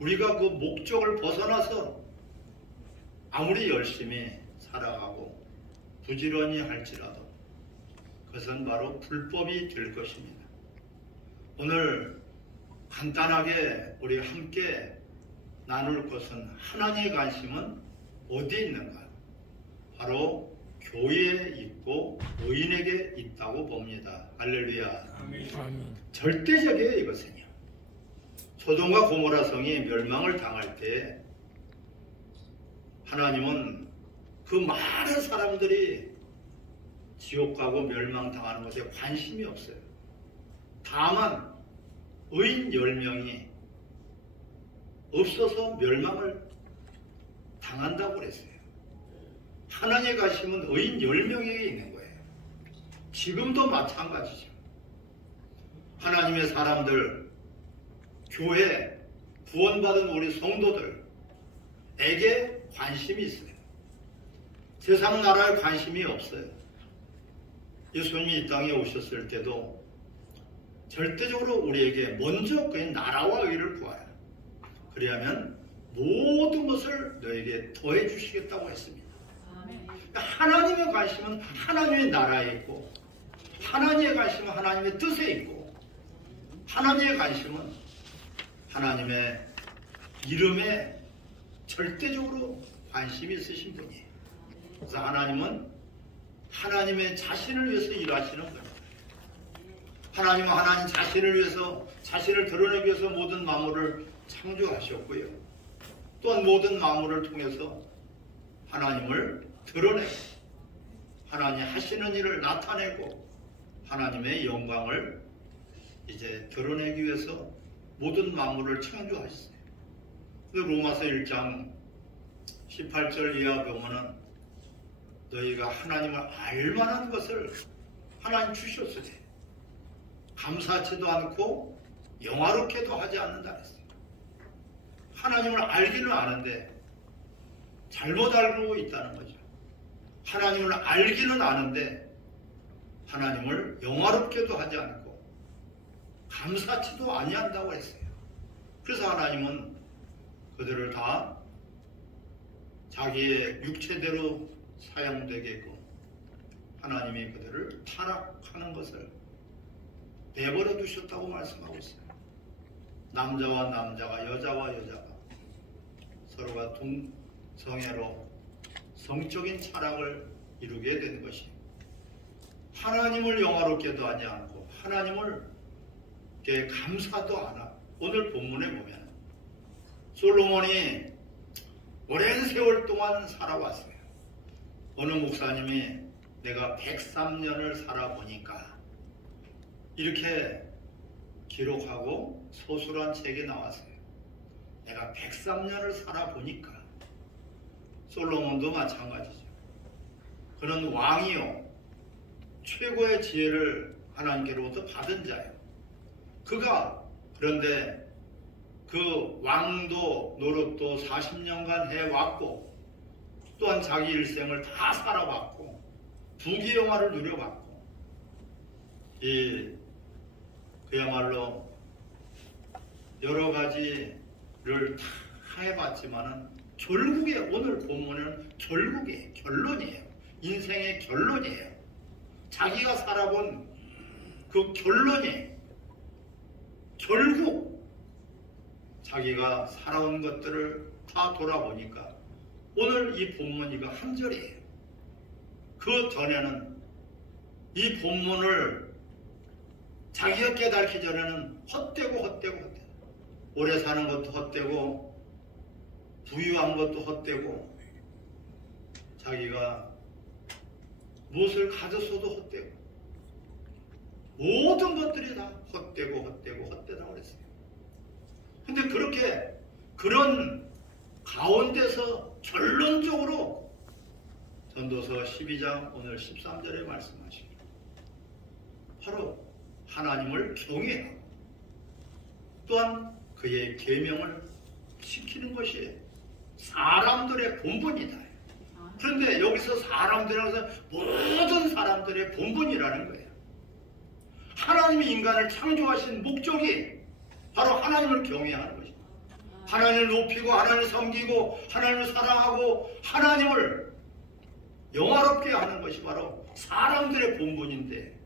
우리가 그 목적을 벗어나서 아무리 열심히 살아가고 부지런히 할지라도 그것은 바로 불법이 될 것입니다. 오늘 간단하게 우리 함께 나눌 것은 하나님의 관심은 어디 있는가? 바로 교회에 있고 의인에게 있다고 봅니다. 할렐루야. 아멘. 절대적이에요 이것은요. 소돔과 고모라 성이 멸망을 당할 때 하나님은 그 많은 사람들이 지옥 가고 멸망당하는 것에 관심이 없어요. 다만 의인 10명이 없어서 멸망을 당한다고 그랬어요. 하나님의 관심은 의인 10명에게 있는 거예요. 지금도 마찬가지죠. 하나님의 사람들, 교회, 구원받은 우리 성도들에게 관심이 있어요. 세상 나라에 관심이 없어요. 예수님이 이 땅에 오셨을 때도 절대적으로 우리에게 먼저 그의 나라와 의를 구하라. 그리하면 모든 것을 너에게 더해 주시겠다고 했습니다. 그러니까 하나님의 관심은 하나님의 나라에 있고, 하나님의 관심은 하나님의 뜻에 있고, 하나님의 관심은 하나님의 이름에 절대적으로 관심이 있으신 분이에요. 그래서 하나님은 하나님의 자신을 위해서 일하시는 거예요. 하나님은 하나님 자신을 위해서, 자신을 드러내기 위해서 모든 만물을 창조하셨고요. 또한 모든 만물을 통해서 하나님을 드러내고 하나님 하시는 일을 나타내고 하나님의 영광을 이제 드러내기 위해서 모든 만물을 창조하셨어요. 로마서 1장 18절 이하 보면은 너희가 하나님을 알만한 것을 하나님 주셨으니 감사하지도 않고 영화롭게도 하지 않는다 그랬어요. 하나님을 알기는 아는데 잘못 알고 있다는 거죠. 하나님을 알기는 아는데 하나님을 영화롭게도 하지 않고 감사치도 아니한다고 했어요. 그래서 하나님은 그들을 다 자기의 육체대로 사용되게끔 하나님이 그들을 타락하는 것을 내버려 두셨다고 말씀하고 있어요. 남자와 남자가, 여자와 여자가 서로가 동성애로 성적인 타락을 이루게 되는 것이 하나님을 영화롭게도 하지 않고 하나님을 감사도 안 하고, 오늘 본문에 보면 솔로몬이 오랜 세월 동안 살아왔어요. 어느 목사님이 내가 103년을 살아보니까 이렇게 기록하고 소술한 책이 나왔어요. 내가 103년을 살아보니까. 솔로몬도 마찬가지죠. 그는 왕이요 최고의 지혜를 하나님께로부터 받은 자예요. 그가 그런데 그 왕도 노릇도 40년간 해왔고 또한 자기 일생을 다 살아봤고 부귀영화를 누려봤고 그야말로 여러 가지를 다 해봤지만은 결국에 오늘 본문은 결국에 결론이에요. 인생의 결론이에요. 자기가 살아본 그 결론이 결국 자기가 살아온 것들을 다 돌아보니까 오늘 이 본문 이거 한 절이에요. 그 전에는 이 본문을 자기가 깨닫기 전에는 헛되고 오래 사는 것도 헛되고 부유한 것도 헛되고 자기가 무엇을 가졌어도 헛되고 모든 것들이 다 헛되다고 그랬어요. 근데 그렇게 그런 가운데서 결론적으로 전도서 12장 오늘 13절에 말씀하십니다. 바로 하나님을 경외하고 또한 그의 계명을 지키는 것이 사람들의 본분이다. 그런데 여기서 사람들이라고 해서 모든 사람들의 본분이라는 거예요. 하나님이 인간을 창조하신 목적이 바로 하나님을 경외하는 것입니다. 하나님을 높이고 하나님을 섬기고 하나님을 사랑하고 하나님을 영화롭게 하는 것이 바로 사람들의 본분인데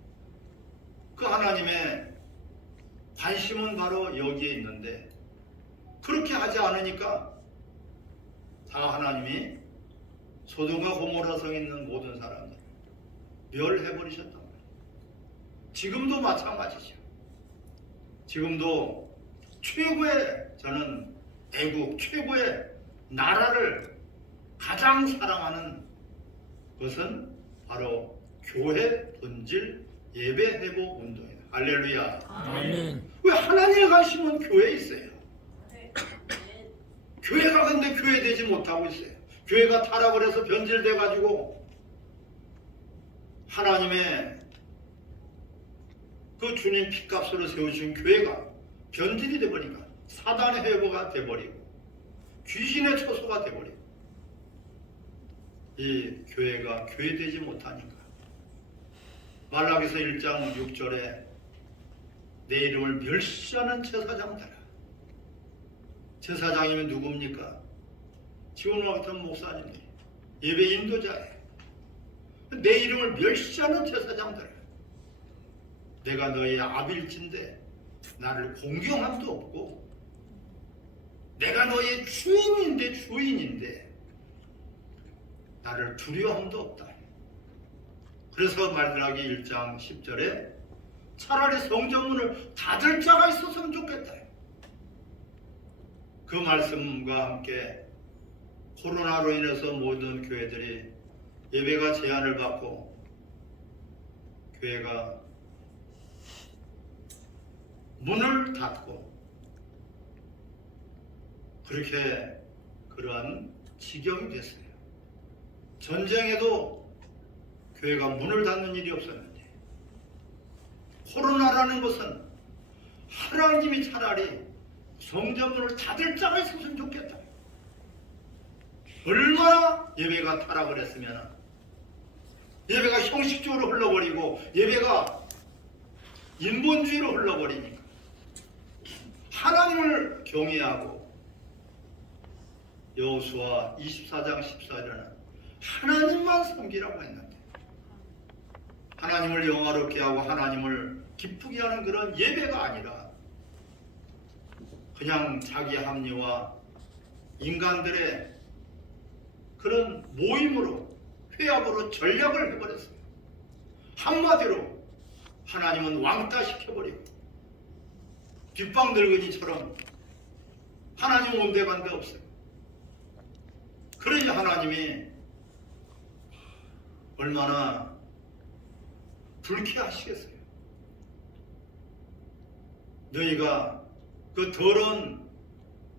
그 하나님의 관심은 바로 여기에 있는데 그렇게 하지 않으니까 다 하나님이 소돔과 고모라 성에 있는 모든 사람들 멸해버리셨단 말이에요. 지금도 마찬가지죠. 지금도 최고의 저는 애국 최고의 나라를 가장 사랑하는 것은 바로 교회 본질 예배 회복 운동이에요. 할렐루야. 아멘. 왜 하나님의 관심은 교회에 있어요. 교회가 근데 교회되지 못하고 있어요. 교회가 타락을 해서 변질돼 가지고 하나님의 그 주님 피값으로 세우신 교회가 변질이 돼버리니까 사단의 회보가 돼버리고 귀신의 처소가 돼버리고 이 교회가 교회되지 못하니까 말라기서 1장 6절에 내 이름을 멸시하는 제사장들아. 제사장이면 누굽니까? 지원과 같은 목사님들, 예배 인도자예요. 내 이름을 멸시하는 제사장들, 내가 너의 아빌진데 나를 공경함도 없고 내가 너의 주인인데 나를 두려움도 없다. 그래서 말라기 1장 10절에 차라리 성전문을 닫을 자가 있었으면 좋겠다. 그 말씀과 함께 코로나로 인해서 모든 교회들이 예배가 제한을 받고 교회가 문을 닫고 그렇게 그러한 지경이 됐어요. 전쟁에도 교회가 문을 닫는 일이 없었는데 코로나라는 것은 하나님이 차라리 성전문을 닫을 자가 있었으면 좋겠다. 얼마나 예배가 타락을 했으면 예배가 형식적으로 흘러버리고 예배가 인본주의로 흘러버리니까 하나님을 경외하고 여호수아 24장 14절에는 하나님만 섬기라고 했는데 하나님을 영화롭게 하고 하나님을 기쁘게 하는 그런 예배가 아니라 그냥 자기 합리와 인간들의 그런 모임으로 회합으로 전략을 해버렸어요. 한마디로 하나님은 왕따시켜버리고 뒷방늙은이처럼 하나님 온데간데 없어요. 그러니 하나님이 얼마나 불쾌하시겠어요. 너희가 그 더러운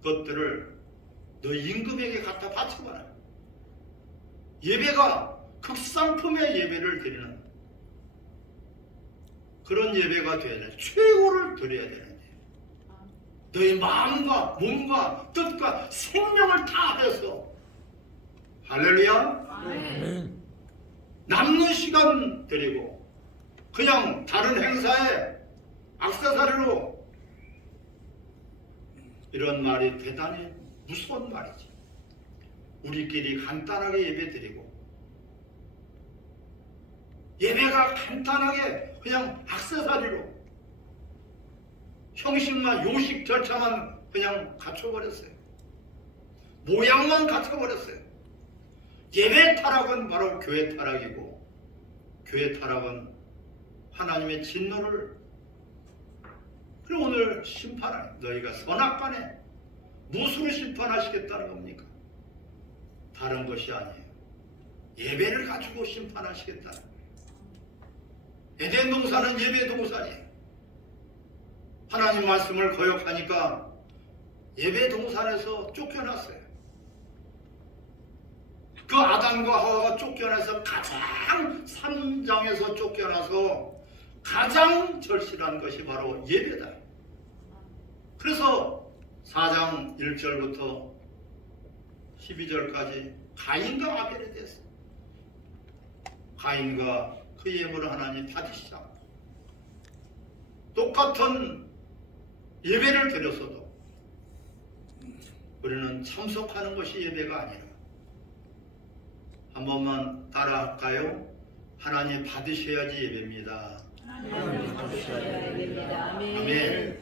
것들을 너희 임금에게 갖다 바쳐봐라. 예배가 극상품의 예배를 드리는 그런 예배가 돼야 돼. 최고를 드려야 되는데 너희 마음과 몸과 뜻과 생명을 다해서 할렐루야. 아멘. 남는 시간 드리고 그냥 다른 행사에 액세서리로 이런 말이 대단히 무서운 말이지. 우리끼리 간단하게 예배 드리고 예배가 간단하게 그냥 액세서리로 형식만 요식 절차만 그냥 갖춰버렸어요. 모양만 갖춰버렸어요. 예배 타락은 바로 교회 타락이고 교회 타락은 하나님의 진노를 그리고 오늘 심판을 너희가 선악간에 무엇으로 심판하시겠다는 겁니까? 다른 것이 아니에요. 예배를 가지고 심판하시겠다는 거예요. 에덴 동산은 예배 동산이에요. 하나님 말씀을 거역하니까 예배 동산에서 쫓겨났어요. 그 아담과 하와가 쫓겨나서 가장 산장에서 쫓겨나서 가장 절실한 것이 바로 예배다. 그래서 4장 1절부터 12절까지 가인과 아벨에 대해서 가인과 그 예물을 하나님 받으시지 않고 똑같은 예배를 드렸어도 우리는 참석하는 것이 예배가 아니라 한 번만 따라할까요? 하나님 받으셔야지 예배입니다. 아멘.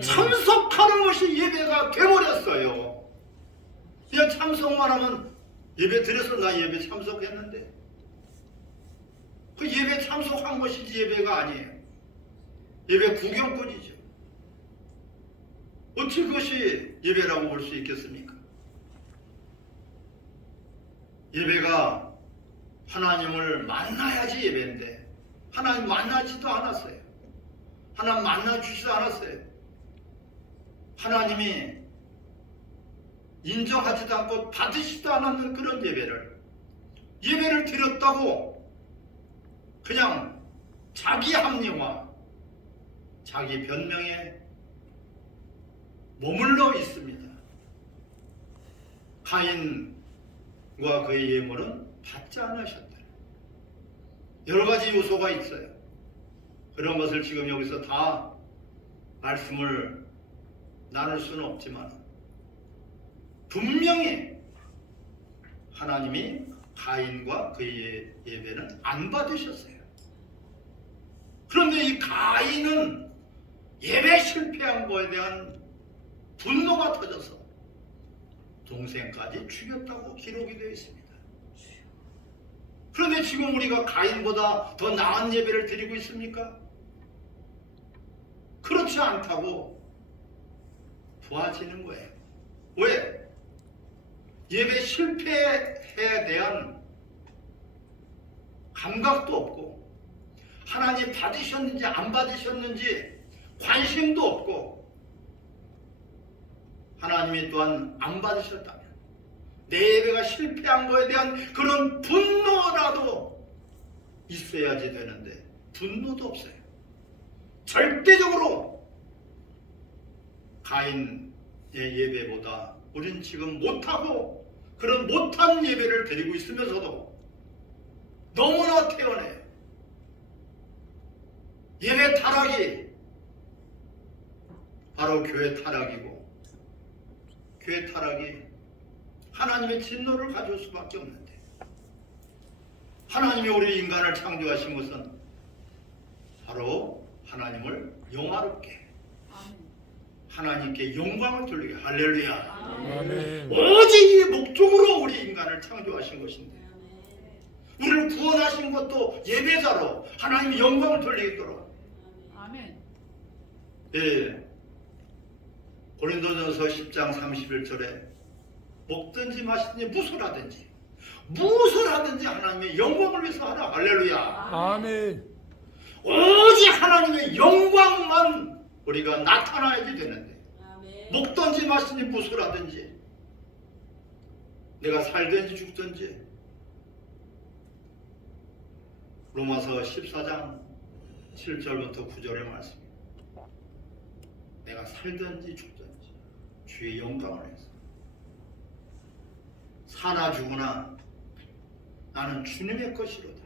참석하는 것이 예배가 되어버렸어요. 그냥 참석만 하면 예배 드려서 나 예배 참석했는데 그 예배 참석한 것이지 예배가 아니에요. 예배 구경꾼이죠. 어찌 그것이 예배라고 볼 수 있겠습니까? 예배가 하나님을 만나야지 예배인데 하나님 만나지도 않았어요. 하나님 만나주지도 않았어요. 하나님이 인정하지도 않고 받으지도 않았는 그런 예배를 드렸다고 그냥 자기 합리화, 자기 변명에 머물러 있습니다. 가인과 그의 예물은 받지 않으셨다. 여러 가지 요소가 있어요. 그런 것을 지금 여기서 다 말씀을 나눌 수는 없지만 분명히 하나님이 가인과 그의 예배는 안 받으셨어요. 그런데 이 가인은 예배 실패한 거에 대한 분노가 터져서 동생까지 죽였다고 기록이 되어 있습니다. 그런데 지금 우리가 가인보다 더 나은 예배를 드리고 있습니까? 그렇지 않다고 도와지는 거예요. 왜? 예배 실패에 대한 감각도 없고 하나님 받으셨는지 안 받으셨는지 관심도 없고 하나님이 또한 안 받으셨다면 내 예배가 실패한 거에 대한 그런 분노라도 있어야지 되는데 분노도 없어요. 절대적으로 가인의 예배보다 우린 지금 못하고 그런 못한 예배를 드리고 있으면서도 너무나 태연해요. 예배 타락이 바로 교회 타락이고 교회 타락이 하나님의 진노를 가져올 수밖에 없는데 하나님이 우리 인간을 창조하신 것은 바로 하나님을 영화롭게 하나님께 영광을 돌리게 할렐루야. 아멘. 오직 이 목적으로 우리 인간을 창조하신 것인데 우리를 구원하신 것도 예배자로 하나님의 영광을 돌리도록. 아멘. 예. 고린도전서 10장 31절에 먹든지 마시든지 무엇을 하든지 하나님의 영광을 위해서 하라. 할렐루야. 아멘. 오직 하나님의 영광만 우리가 나타나야지 되는데 먹든지 마시든지 무엇을 하든지 내가 살든지 죽든지 로마서 14장 7절부터 9절의 말씀입니다. 내가 살든지 죽든지 주의 영광을 위해서 사나 죽으나 나는 주님의 것이로다.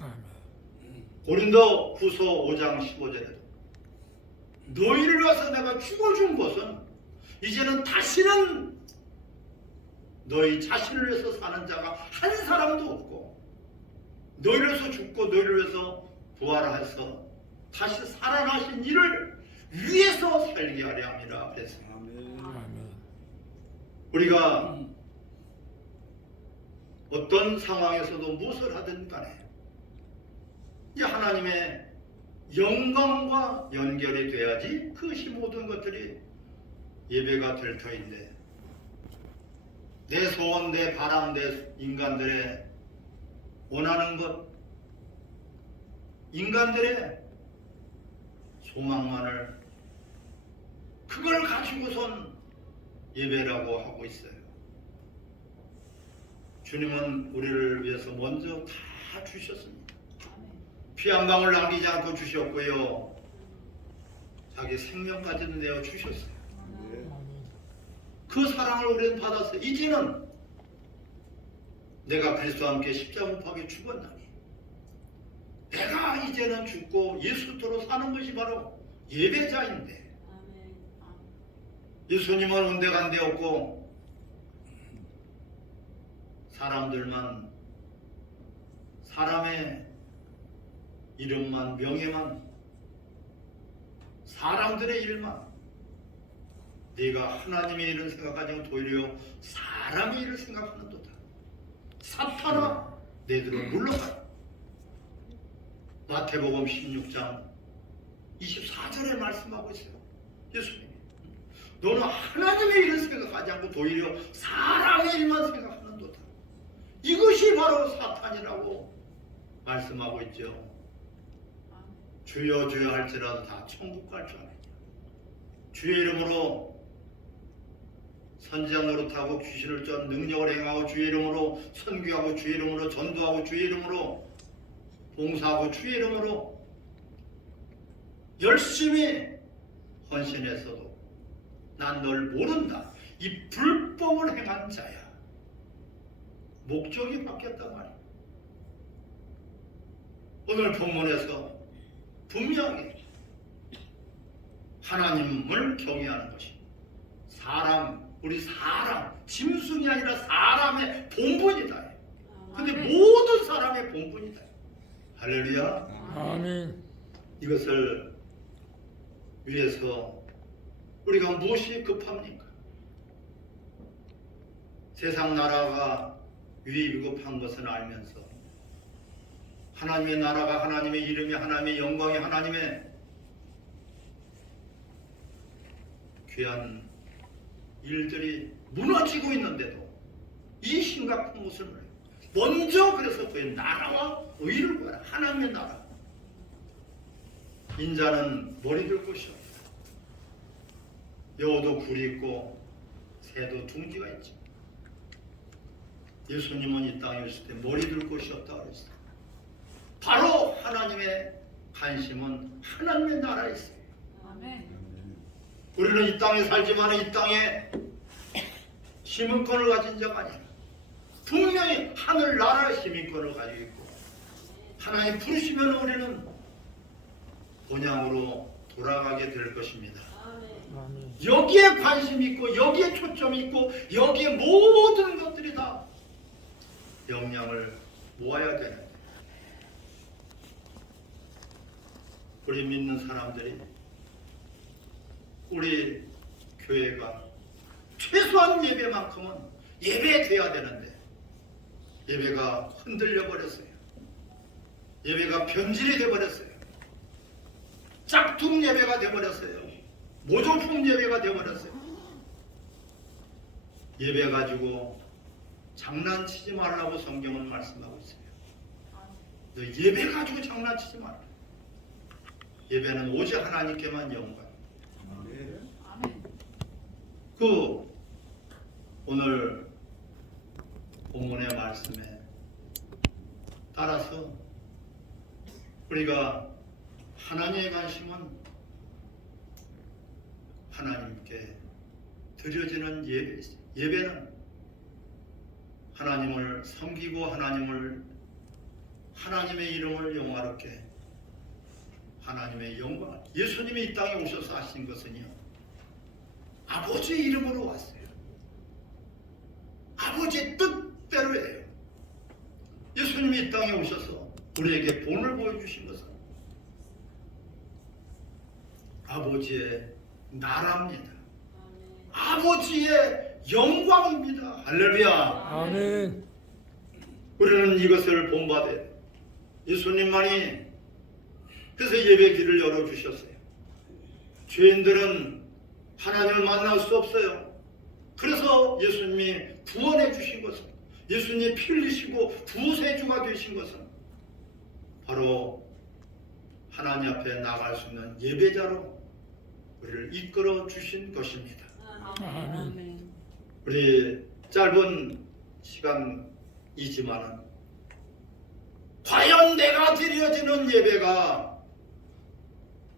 아멘. 고린도 후서 5장 15절에도 너희를 위해서 내가 죽어준 것은 이제는 다시는 너희 자신을 위해서 사는 자가 한 사람도 없고 너희를 위해서 죽고 너희를 위해서 부활해서 다시 살아나신 이를 위해서 살게 하려 함이라 그랬어요. 아멘. 우리가 어떤 상황에서도 무엇을 하든 간에 이 하나님의 영광과 연결이 돼야지 그것이 모든 것들이 예배가 될 터인데 내 소원, 내 바람, 내 인간들의 원하는 것, 인간들의 소망만을 그걸 가지고선 예배라고 하고 있어요. 주님은 우리를 위해서 먼저 다 주셨습니다. 피 한 방울 남기지 않고 주셨고요. 자기 생명까지도 내어 주셨어요. 그 사랑을 우리는 받았어요. 이제는 내가 그리스도와 함께 십자가 못 박혀 죽었나니 내가 이제는 죽고 예수로 사는 것이 바로 예배자인데 예수님은 온데간데 없고 사람들만 사람의 이름만 명예만 사람들의 일만 네가 하나님의 일을 생각하지 않고 도리어 사람의 일을 생각하는도다. 사탄아 내들어 물러가라. 마태복음 16장 24절에 말씀하고 있어요. 예수님이 너는 하나님의 일을 생각하지 않고 도리어 사람의 일만 생각하는도다. 이것이 바로 사탄이라고 말씀하고 있죠. 주여 주여 할지라도 다 천국 갈 줄 아느냐. 주의 이름으로 선지자 노릇하고 귀신을 쫓 능력을 행하고 주의 이름으로 선교하고 주의 이름으로 전도하고 주의 이름으로 봉사하고 주의 이름으로 열심히 헌신했어도 난 널 모른다. 이 불법을 행한 자야. 목적이 바뀌었단 말이야. 오늘 본문에서 분명히 하나님을 경외하는 것이 우리 사람, 짐승이 아니라 사람의 본분이다. 근데 모든 사람의 본분이다. 할렐루야. 아멘. 이것을 위해서 우리가 무엇이 급합니까? 세상 나라가 위급한 것은 알면서 하나님의 나라가, 하나님의 이름이, 하나님의 영광이, 하나님의 귀한 일들이 무너지고 있는데도 이 심각한 것을 먼저 그래서 그의 나라와 의를 구하라. 하나님의 나라. 인자는 머리 들 곳이 없다. 여우도 굴이 있고 새도 둥지가 있지. 예수님은 이 땅에 오실 때 머리 들 곳이 없다고 그랬어요. 바로 하나님의 관심은 하나님의 나라에 있어요. 아멘. 우리는 이 땅에 살지만 이 땅에 시민권을 가진 자가 아니라 분명히 하늘나라의 시민권을 가지고 있고 하나님 부르시면 우리는 본향으로 돌아가게 될 것입니다. 아멘. 여기에 관심이 있고 여기에 초점이 있고 여기에 모든 것들이 다 영향을 모아야 되는데 우리 믿는 사람들이 우리 교회가 최소한 예배만큼은 예배돼야 되는데 예배가 흔들려 버렸어요. 예배가 변질이 돼 버렸어요. 짝퉁 예배가 돼 버렸어요. 모조품 예배가 돼 버렸어요. 예배 가지고 장난치지 말라고 성경은 말씀하고 있어요. 너 예배 가지고 장난치지 말라. 예배는 오직 하나님께만 영광. 오늘 본문의 말씀에 따라서 우리가 하나님의 관심은 하나님께 드려지는 예배, 예배는 하나님을 섬기고 하나님의 이름을 영화롭게 하나님의 영광. 예수님이 이 땅에 오셔서 하신 것은요, 아버지의 이름으로 왔어요. 아버지의 뜻대로예요. 예수님이 이 땅에 오셔서 우리에게 본을 보여주신 것은 아버지의 나라입니다. 아버지의 영광입니다. 할렐루야. 아멘. 우리는 이것을 본받아야 돼요. 예수님만이 그래서 예배 길을 열어주셨어요. 죄인들은 하나님을 만날 수 없어요. 그래서 예수님이 구원해 주신 것은, 예수님이 피 흘리시고 구세주가 되신 것은 바로 하나님 앞에 나갈 수 있는 예배자로 우리를 이끌어 주신 것입니다. 아멘. 우리 짧은 시간이지만은 과연 내가 드려지는 예배가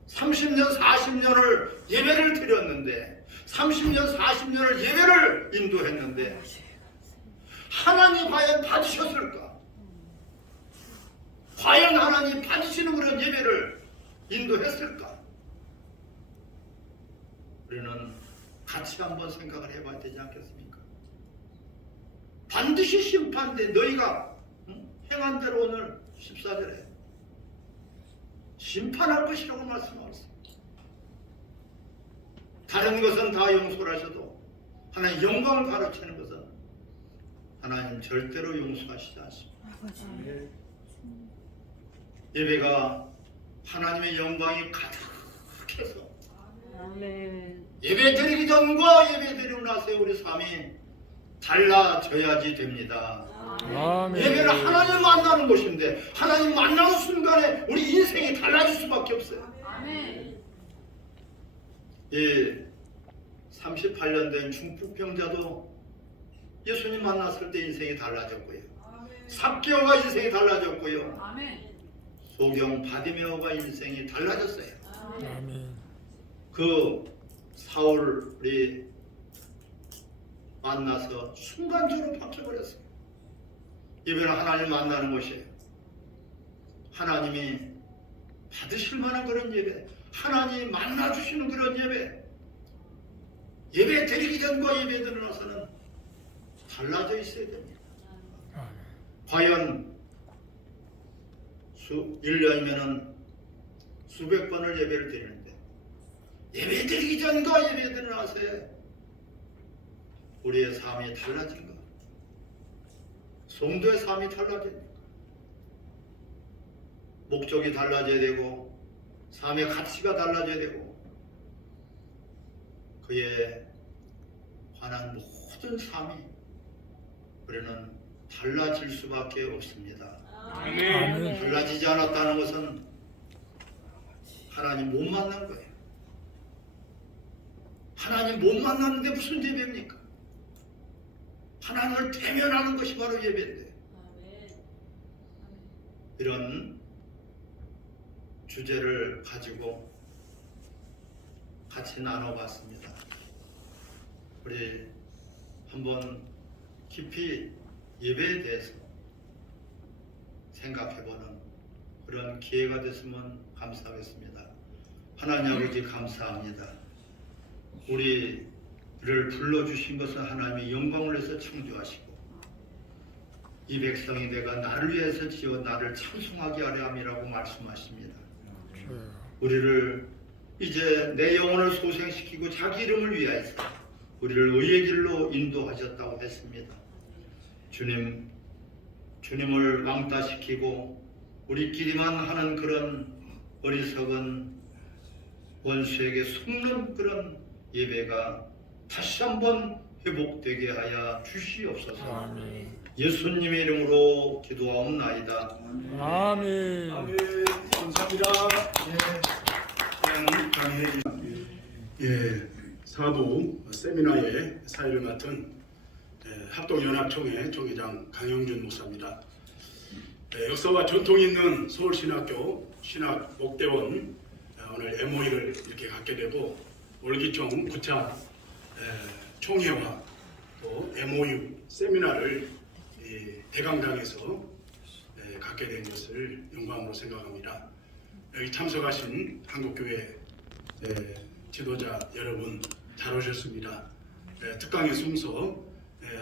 30년, 40년을 예배를 드렸는데 30년, 40년을 예배를 인도했는데 하나님 과연 받으셨을까? 과연 하나님 받으시는 그런 예배를 인도했을까? 우리는 같이 한번 생각을 해봐야 되지 않겠습니까? 반드시 심판돼 너희가 행한 대로 오늘 14절에 심판할 것이라고 말씀하고 있습니다. 다른 것은 다 용서를 하셔도 하나님 영광을 가로채는 것은 하나님 절대로 용서하시지 않습니다. 예배가 하나님의 영광이 가득해서 아멘. 예배 드리기 전과 예배 드리고 나서의 우리 삶이 달라져야지 됩니다. 아멘. 예배는 하나님 만나는 곳인데 하나님 만나는 순간에 우리 인생이 달라질 수밖에 없어요. 아멘. 예, 38년 된 중풍병자도 예수님 만났을 때 인생이 달라졌고요. 삭개오가 인생이 달라졌고요. 아멘. 소경 바디메오가 인생이 달라졌어요. 아멘. 그 사울이 만나서 순간적으로 바뀌어버렸어요. 예배는 하나님 만나는 것이에요. 하나님이 받으실 만한 그런 예배, 하나님 만나주시는 그런 예배, 예배 드리기 전과 예배 드리고 나서는 달라져 있어야 됩니다. 과연 1년이면 수백 번을 예배를 드리는데 예배 드리기 전과 예배 드리고 나서의 우리의 삶이 달라진가? 성도의 삶이 달라집니까? 목적이 달라져야 되고 삶의 가치가 달라져야 되고 그에 관한 모든 삶이 우리는 달라질 수밖에 없습니다. 아멘. 달라지지 않았다는 것은 하나님 못 만난 거예요. 하나님 못 만났는데 무슨 예배입니까? 하나님을 대면하는 것이 바로 예배인데 이런 주제를 가지고 같이 나눠봤습니다. 우리 한번 깊이 예배에 대해서 생각해보는 그런 기회가 됐으면 감사하겠습니다. 하나님 아버지 감사합니다. 우리를 불러주신 것은 하나님의 영광을 위해서 창조하시고 이 백성이 내가 나를 위해서 지어 나를 찬송하게 하려 함이라고 말씀하십니다. 우리를 이제 내 영혼을 소생시키고 자기 이름을 위하여서 우리를 의의 길로 인도하셨다고 했습니다. 주님을 왕따시키고 우리끼리만 하는 그런 어리석은 원수에게 속는 그런 예배가 다시 한번 회복되게 하여 주시옵소서. 아멘. 예수님의 이름으로 기도하옵나이다. 아멘. 아멘. 감사합니다. 사부 세미나의 사회를 맡은 합동연합총회 총회장 강영준 목사입니다. 역사와 전통이 있는 서울신학교 신학목대원 오늘 MOE를 이렇게 갖게 되고 월기총 9차 총회와 또 MOU 세미나를 대강당에서 갖게 된 것을 영광으로 생각합니다. 여기 참석하신 한국교회 지도자 여러분 잘 오셨습니다. 특강에 숨서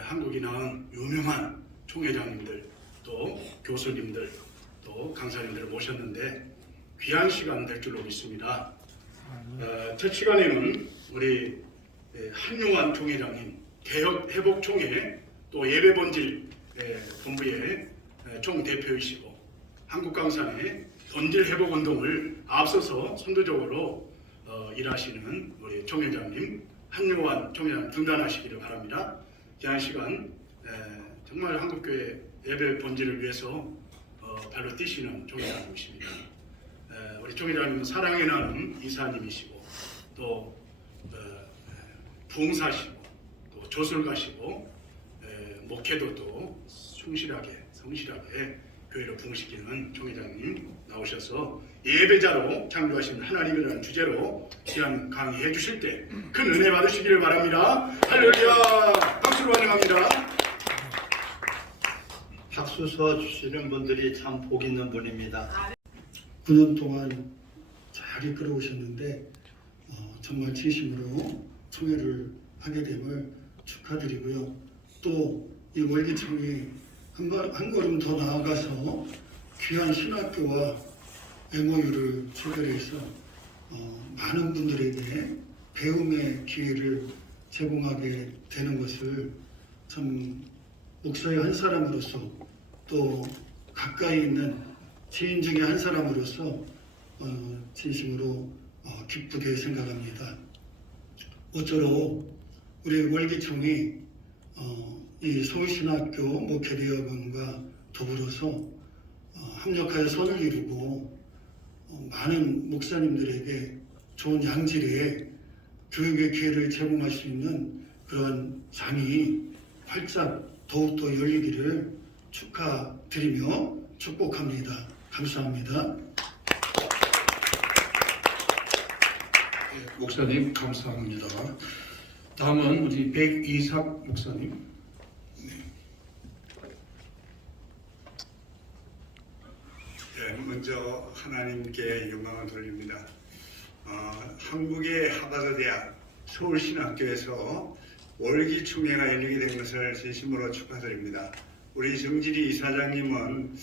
한국이 낳은 유명한 총회장님들 또 교수님들 또 강사님들을 모셨는데 귀한 시간 될 줄로 믿습니다. 첫 시간에는 우리 한용환 총회장님 개혁회복총회 또 예배본질 본부의 총대표이시고 한국강산의 본질회복운동을 앞서서 선두적으로 일하시는 우리 총회장님 한용환 총회장 등단하시기를 바랍니다. 귀한 시간 정말 한국교회 예배 본질을 위해서 발로 뛰시는 총회장님이십니다. 우리 총회장님은 사랑의 나눔 이사님이시고 또 부흥사시고 또 조술가시고 목회도도 성실하게 교회를 부흥시키는 총회장님 나오셔서 예배자로 창조하신 하나님이라는 주제로 귀한 강의해 주실 때 큰 은혜 받으시기를 바랍니다. 할렐루야. 박수로 환영합니다. 박수 쳐 주시는 분들이 참 복 있는 분입니다. 9년 동안 잘 이끌어 오셨는데 정말 진심으로 총회를 하게 됨을 축하드리고요. 또 이 월기총이 한 걸음 더 나아가서 귀한 신학교와 MOU를 체결해서 많은 분들에게 배움의 기회를 제공하게 되는 것을 참 목사의 한 사람으로서 또 가까이 있는 지인 중에 한 사람으로서 진심으로 기쁘게 생각합니다. 모쪼록 우리 월기총이 이 서울신학교 목회대학원과 더불어서 합력하여 선을 이루고 많은 목사님들에게 좋은 양질의 교육의 기회를 제공할 수 있는 그런 장이 활짝 더욱더 열리기를 축하드리며 축복합니다. 감사합니다. 목사님 감사합니다. 다음은 우리 백이삭 목사님. 먼저 하나님께 영광을 돌립니다. 한국의 하버드 대학 서울신학교에서 월기총회가 열리게 된 것을 진심으로 축하드립니다. 우리 정진희 이사장님은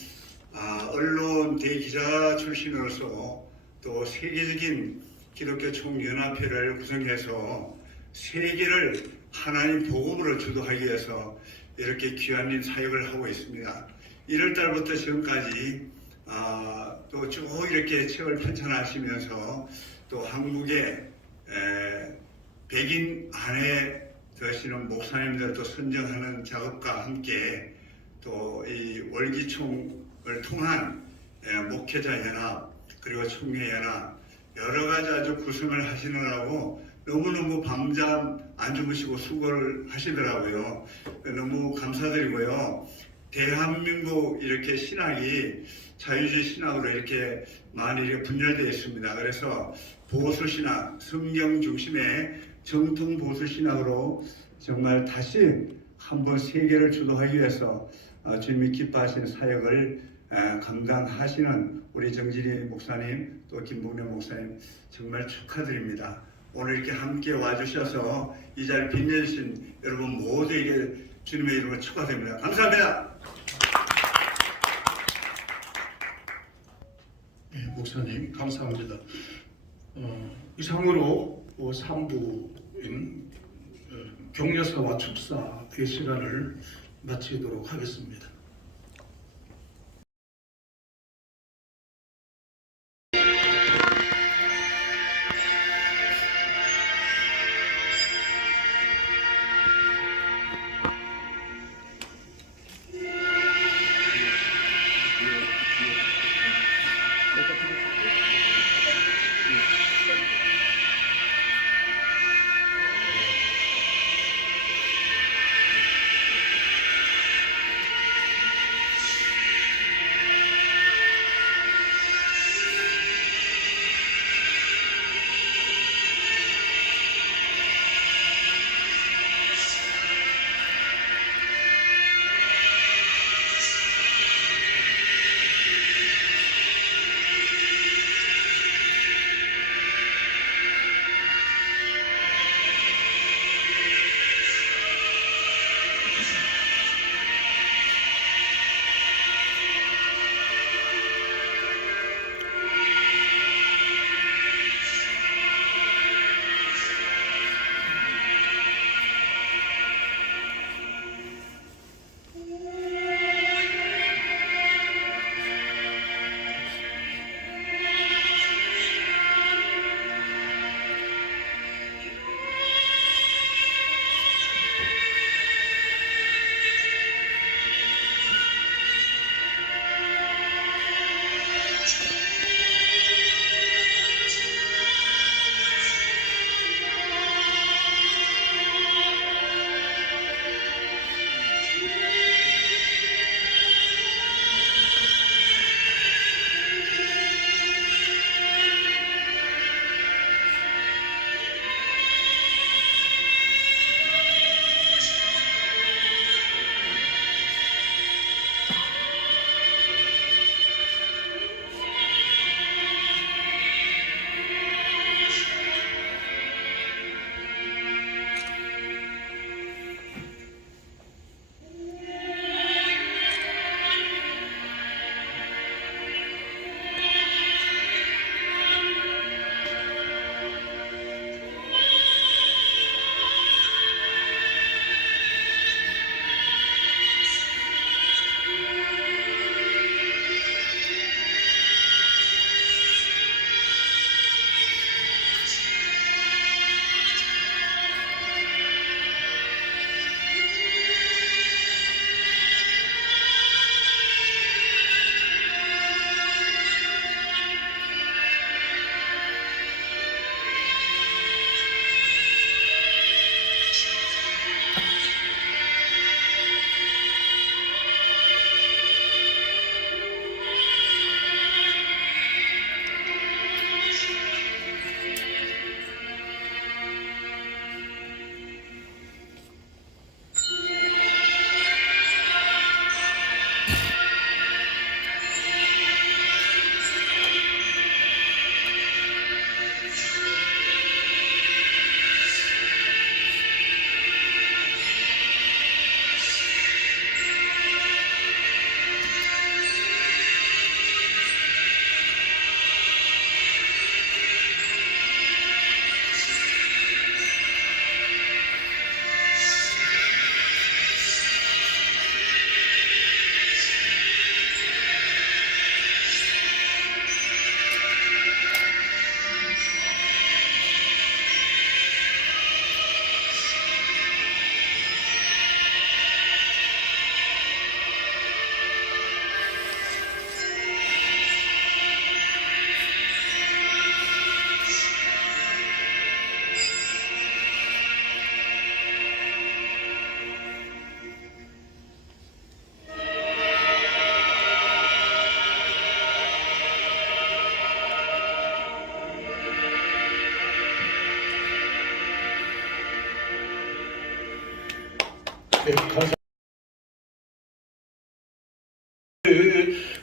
언론 대기자 출신으로서 또 세계적인 기독교 총연합회를 구성해서 세계를 하나님 복음으로 주도하기 위해서 이렇게 귀한 일 사역을 하고 있습니다. 1월 달부터 지금까지 또 쭉 이렇게 책을 편찬하시면서 또 한국의 백인 안에 되시는 목사님들도 선정하는 작업과 함께 또 이 월기총을 통한 목회자 연합 그리고 총회 연합 여러 가지 아주 구성을 하시느라고 너무너무 밤잠 안 주무시고 수고를 하시더라고요. 너무 감사드리고요. 대한민국 이렇게 신학이 자유주의 신학으로 이렇게 많이 이렇게 분열되어 있습니다. 그래서 보수 신학, 성경 중심의 정통 보수 신학으로 정말 다시 한번 세계를 주도하기 위해서 주님이 기뻐하시는 사역을 감당하시는 우리 정진희 목사님 또 김봉래 목사님 정말 축하드립니다. 오늘 이렇게 함께 와주셔서 이 자리를 빛내주신 여러분 모두에게 주님의 이름으로 축하드립니다. 감사합니다. 목사님 감사합니다. 이상으로 3부인 격려사와 축사 그 시간을 마치도록 하겠습니다.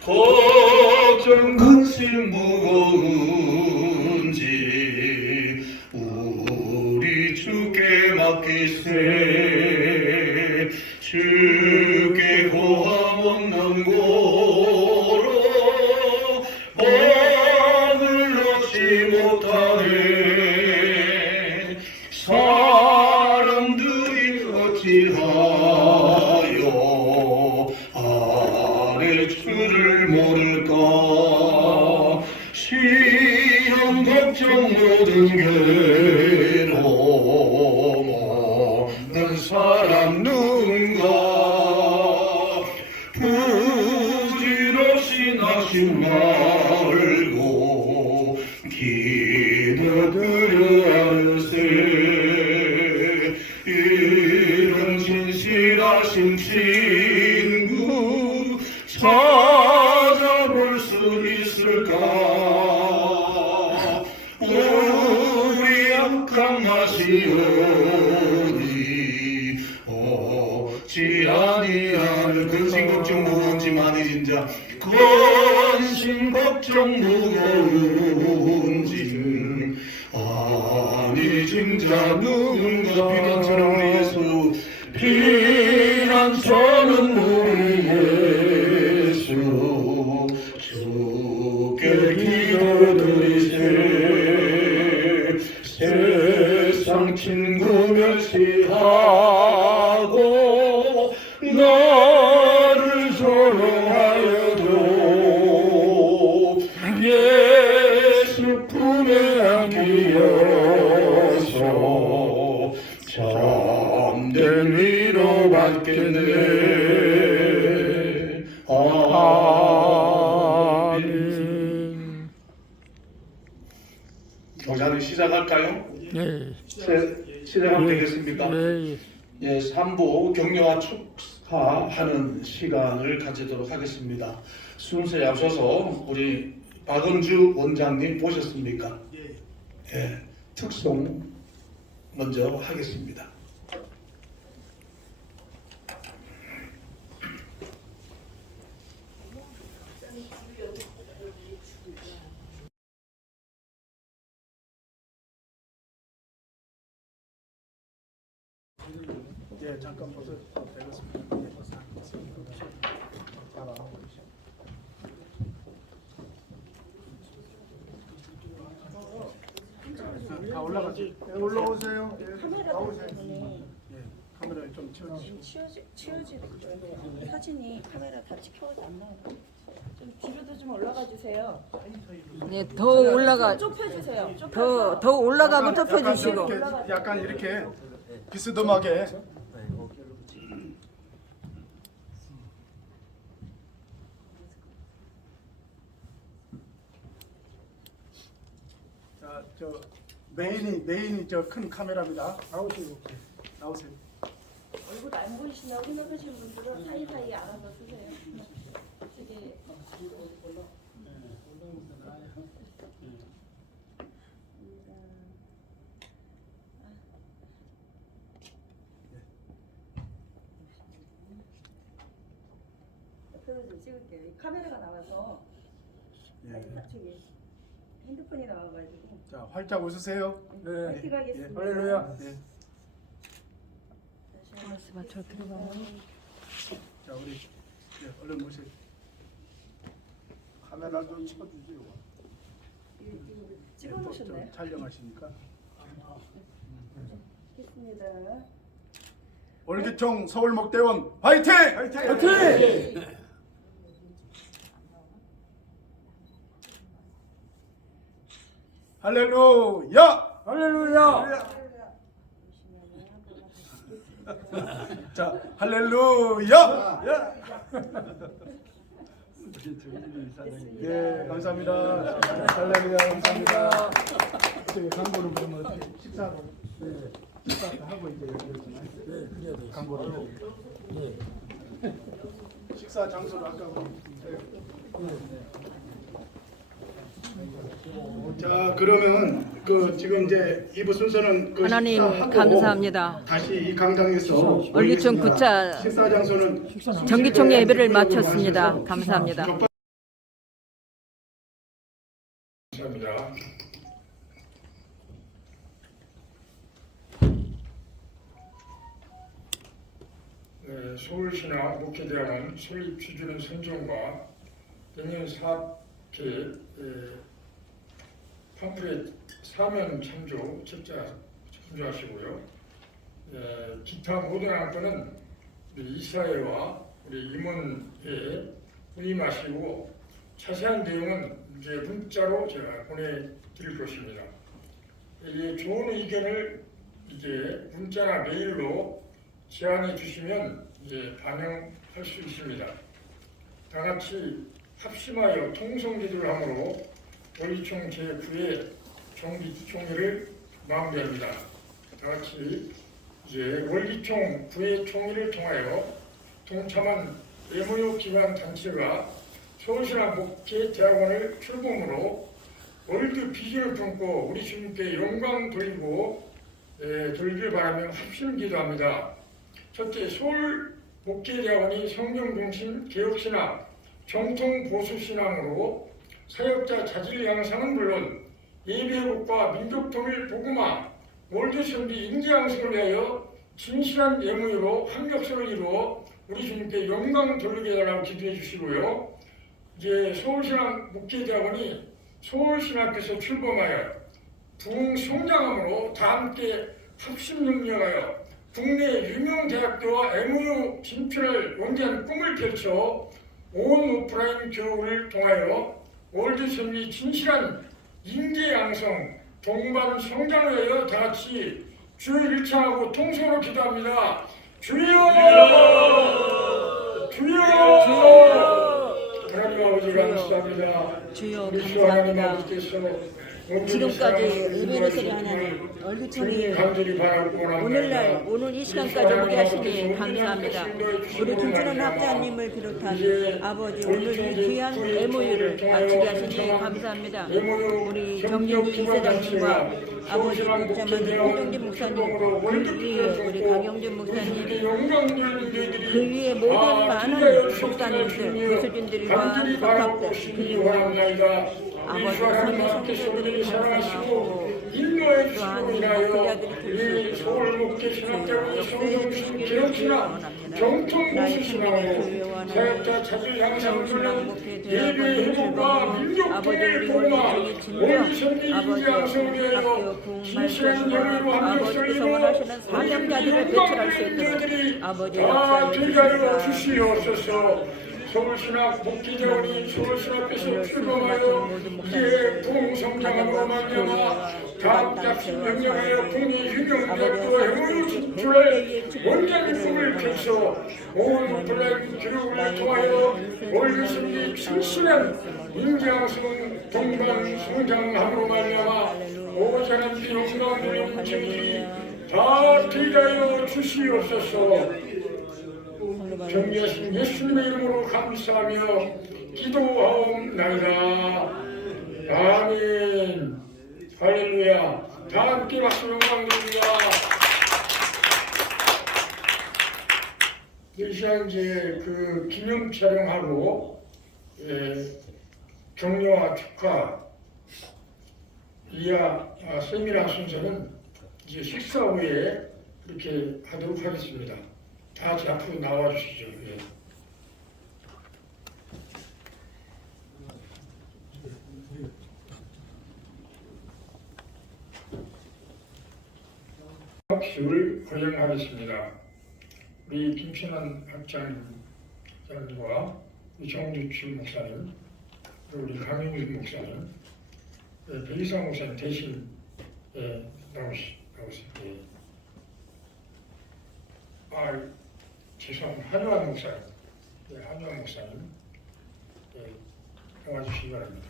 걱정 근심 무거운지 우리 주께 맡기세. 주께 고함 없는 고로 마음을 놓지 못하네. 사람들이 어찌하여 아래 주를 모를까. 시험 걱정 모든 괴로움 없는 사람 누군가. 부질없이 나심 말고 기도드려 할세. 이런 진실하신 친구 찾아볼 수 있을까. 우리 약한 마시오니 어찌 아니하는 근심 걱정 무거운지만이 진짜 근심 걱정 무거운지 아니 진짜 누군가. 비난처럼 우리 예수 비난처럼 우리 예수 주께 기도드리세. 세상 친구 멸시하고 나를 조롱하여도 예수 품에 안기어서 참된 위로 받겠네. 아멘. 교사는 시작할까요? 예. 시작하면 되겠습니까? 예. 예, 3부 격려와 축하하는 시간을 가지도록 하겠습니다. 순서에 앞서서 우리 박은주 원장님 보셨습니까? 예, 특송 먼저 하겠습니다. 예, 잠깐 벗어도 되겠습니다. 다 올라가세요. 올라오세요. 카메라 때문에 카메라를 좀 치워주시고. 치워지고 사진이 카메라 다 찍혀서 안 나와요. 좀 뒤로도 좀 올라가 주세요. 네, 더 올라가. 좁혀주세요. 더 올라가고 좁혀주시고. 약간 이렇게 비스듬하게. 자, 저 메인이 저 큰 카메라입니다. 나오세요. 얼굴 안 보이신다고 생각하시는 분들은 사이사이 알아서 쓰세요. 되게 옆에서 좀 찍을게요. 이 카메라가 나와서 저기 핸드폰이 나와가지고. 자, 활짝 웃으세요. 파이팅 하겠습니다. 할렐루야. 저 들어가요. 자, 우리 얼른 모세요. 카메라 좀 찍어주세요. 찍어놓으셨나요? 촬영하시니까. 했습니다. 월기총 서울목대원 화이팅! 화이팅! 할렐루야! 할렐루야. 자, 할렐루야! 예, 감사합니다. 할렐루야, 감사합니다. 저기 광고를 보면 어떻게 식사로 식사 하고 이제 여기 광고를 식사 장소를 아까 자, 그러면 그 지금 이제 2부 순서는 그 하나님 식사하고 감사합니다. 다시 이 강당에서 월기총 모이겠습니다. 구차 식사 장소는 정기총 예배를 이쪽으로 마쳤습니다. 가셔서 감사합니다. 감사합니다. 네, 서울신학 목회대학원 설립 취지는 선정과 내년 사업계 팜플렛 사면 참조 책자 참조하시고요. 기타 모든 안건은 우리 이사회와 우리 임원회에 의임하시고 자세한 내용은 이제 문자로 제가 보내드릴 것입니다. 이 좋은 의견을 이제 문자나 메일로 제안해 주시면 이제 반영할 수 있습니다. 다 같이 합심하여 통성기도를 함으로 월기총 제9회 정기총회를 마무리합니다. 다 같이 이제 월기총 9회 총회를 통하여 동참한 예무역 기관 단체가 서울신학 목회대학원을 출범으로 월드 비전을 품고 우리 주님께 영광 돌리길 바라며 합심 기도합니다. 첫째, 서울 목회대학원이 성경중심 개혁신학, 정통보수신앙으로 사역자 자질 양상은 물론 예배회복과 민족통일 복음화, 월드선비 인지양성을 위하여 진실한 예무로 합력성을 이루어 우리 주님께 영광 돌리게 해달라고 기도해 주시고요. 이제 서울신학 목회대학원이 서울신학교에서 출범하여 부흥성장함으로 다 함께 합심능력하여 국내 유명 대학교와 MOU 진출을 원대한 꿈을 펼쳐 온 오프라인 교육을 통하여 월드선비 진실한 인재 양성, 동반 성장을 위하여 다 같이 주의 일창하고 통성으로 기도합니다. 주여! 주여! 하나님 아버지 감사합니다. 주여 우리 주 하나님 감사합니다. 아버지께서 지금까지 예배를 드려하는 월기총회 오늘날 오늘 이 시간까지 우리 하시니 감사합니다. 우리 김준원 학자님을 비롯한 아버지 오늘 이 귀한 MOU를 마치게 하시니 감사합니다. 우리 정진희 이사장님과 아버지 국자만 홍정진 목사님 그 위에 우리 강영준 목사님 그 위에 모든 많은 목사님들 교수진들과 석학들 그리고 아버지 삶의 성도들을 감사하고 또한 목회자들이 서울 목회신학대학원 성경신 개혁신학 정통보수신학으로 사역자 자질 양성을 예배 회복과 민족통일 복음화 월드선비 인지양성을 위하여 진실한 영예로 합력성을 이루어 사명자들을 배출할 수 있도록 아버지 다 되게 역사에 주시옵소서. 서울신학 목회대학원이 서울신학교에서 출범하여 이제 부흥성장으로 말미암아 다음작신 명령하여 국내 유명대학교 MOU 진출할 원자의 꿈을 펼쳐 온 오프라인 교육을 통하여 월드선비 진실한 인재양성 동반 성장함으로 말미암아 오전한 비영광 돌리는 진들이 다 되게 하여 주시옵소서. 존귀하신 예수님의 이름으로 감사하며 기도하옵나이다. 아멘. 할렐루야. 다 함께 박수 영광 드립니다. 이 시간 이제 그 기념 촬영하고 격려와 축하 이하 세미나 순서는 이제 식사 후에 그렇게 하도록 하겠습니다. 다 같이 앞으로 나와주시죠. 예. 학식을 거행하겠습니다. 우리 김천환 학장님과 정주춘 목사님, 그리고 우리 강영준 목사님, 배기상 목사님 대신 나오세요. 죄송합니다. 한유한 목사님, 한유한 목사님, 나와주시기 바랍니다.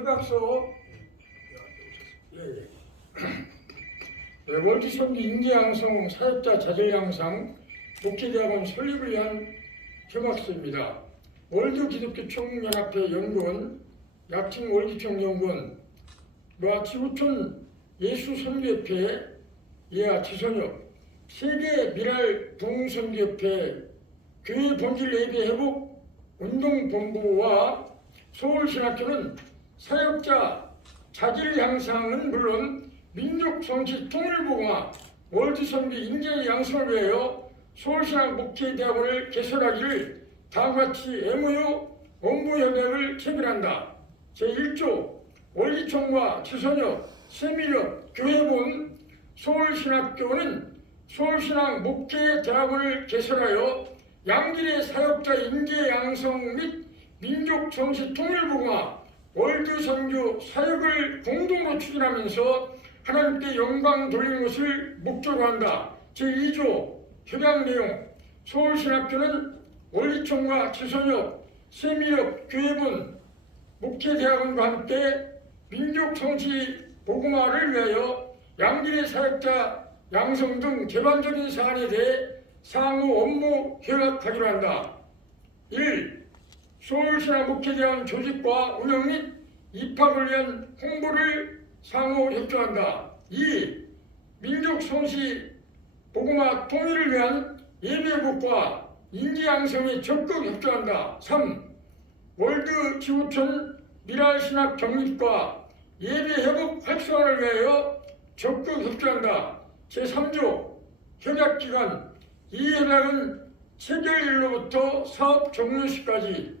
협약서 월드선교 인재양성 사역자 자질 양상 목회대학원 설립을 위한 협약서입니다. 월드기독교총연합회 연구원, 약칭 월기총연구원, 지구촌 예수선교협회, 예아 지선협, 세계 미랄 동선교협회, 교회 본질 예배 회복 운동본부와 서울신학교는 사역자 자질 향상은 물론 민족 정치 통일보고마 월드선교 인재 양성을 위하여 서울신학 목회대학원을 개설하기를 다음과 같이 MOU 업무협약을 체결한다. 제1조 월기총과 지선협, 세밀협, 교회본 서울신학교는 서울신학 목회대학원을 개설하여 양질의 사역자 인재 양성 및 민족 정치 통일보고마 월드선교 사역을 공동으로 추진하면서 하나님께 영광 돌리는 것을 목적으로 한다. 제2조 협약 내용 서울신학교는 월기총과 지선협, 세밀협, 교회본, 목회대학원과 함께 민족 정치 보고마를 위하여 양질의 사역자 양성 등 개방적인 사안에 대해 상호 업무 협약하기로 한다. 1. 서울신학 목회대학원 조직과 운영 및 입학을 위한 홍보를 상호 협조한다. 2. 민족 성시 보고마 통일을 위한 예배복과 인지 양성에 적극 협조한다. 3. 월드 지구촌 미랄신학 경립과 예배 회복 활성화를 위하여 적극 협조한다. 제3조 협약기간 이 협약은 체결일로부터 사업 종료 시까지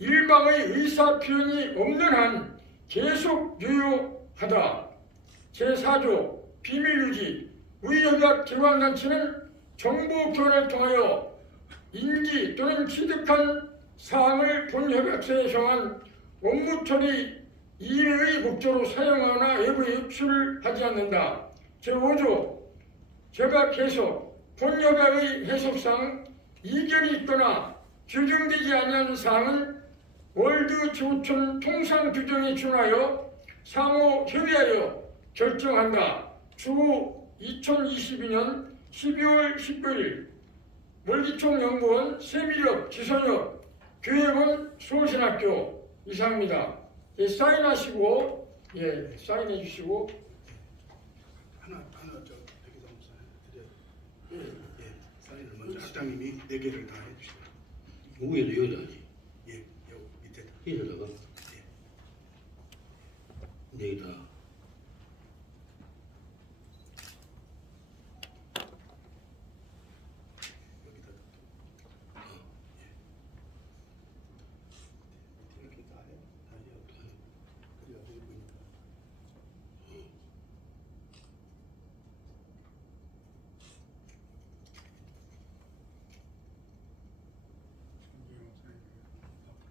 일방의 의사 표현이 없는 한 계속 유효하다. 제4조 비밀유지 의협약 기관단체는 정보 교환을 통하여 인지 또는 취득한 사항을 본 협약서에 정한 업무 처리 이외의 목적으로 사용하거나 외부에 유출하지 않는다. 제5조 협약 해석 본 협약의 해석상 이견이 있거나 규정되지 아니한 사항은 월드 지구촌 통상 규정에 준하여 상호 협의하여 결정한다. 추후 2022년 12월 19일 월기총 연구원, 세밀협, 지선협, 교회본, 서울신학교 이상입니다. 사인하시고 사인해 주시고 하나 저 백기동 목사님 드려요. 사인을 먼저 학장님이 4개를 다 해주시고. 무게도 여기다 하지. 요 밑에다. 여기다가 여기다. 이렇게 다 해. 다 해요. 그래가지고 보니까.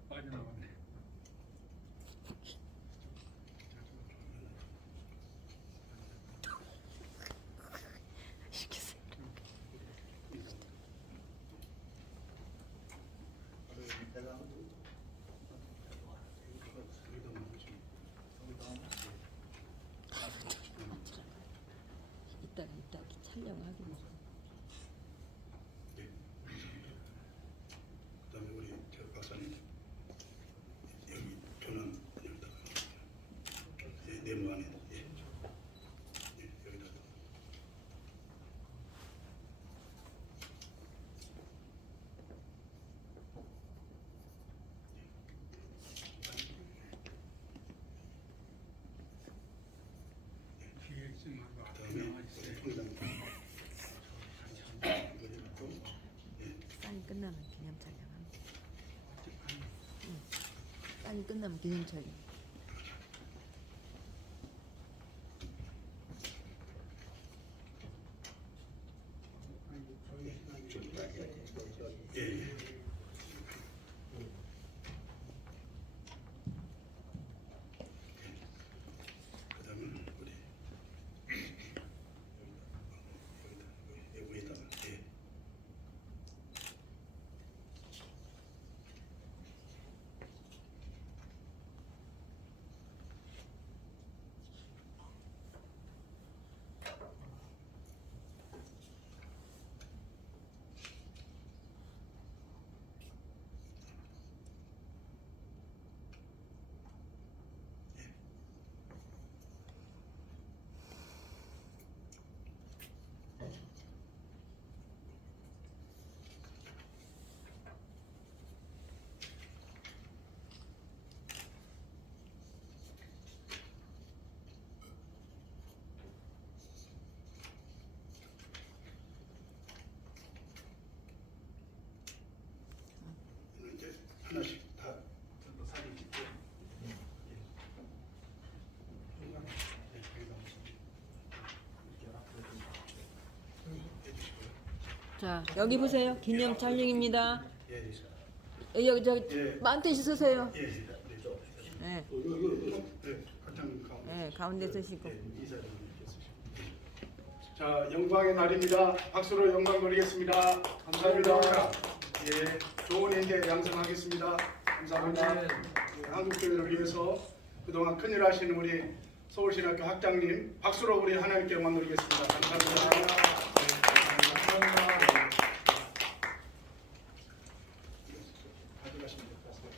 빠져나왔네. 이따 촬영하기. 그다음에 우리 저 박사님 여기 표는 여기다가 네모 안에 여기다가. 그다음에 통장 이거 해갖고 사인 끝나면 기념 촬영합니다. 사인 끝나면 기념 촬영. 예. 그다음에 우리 여기다 위에다가 하나씩 다 사진 찍고. 자, 여기 보세요. 기념 촬영입니다. 예, 여기 저 예. 만테시 쓰세요. 예, 예. 네, 네, 과장님 가운데. 네, 가운데 쓰시고. 예, 인사 좀 해주시죠. 자, 영광의 날입니다. 박수로 영광 돌리겠습니다. 감사합니다. 예, 좋은 인재 양성하겠습니다. 감사합니다. 예, 한국교회를 위해서 그동안 큰일 하시는 우리 서울신학교 학장님, 박수로 우리 하나님께 영광 돌리겠습니다. 감사합니다. 감사합니다. 가져가시면 될 것 같습니다.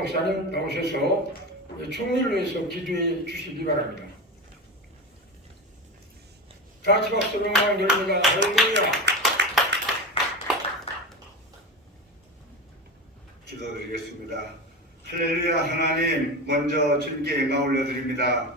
목사님 나오셔서 총리를 위해서 기도해 주시기 바랍니다. 다 같이 박수로 영광 돌립니다. 할렐루야. 기도드리겠습니다. 할렐루야. 하나님, 먼저 주님께 영광 올려드립니다.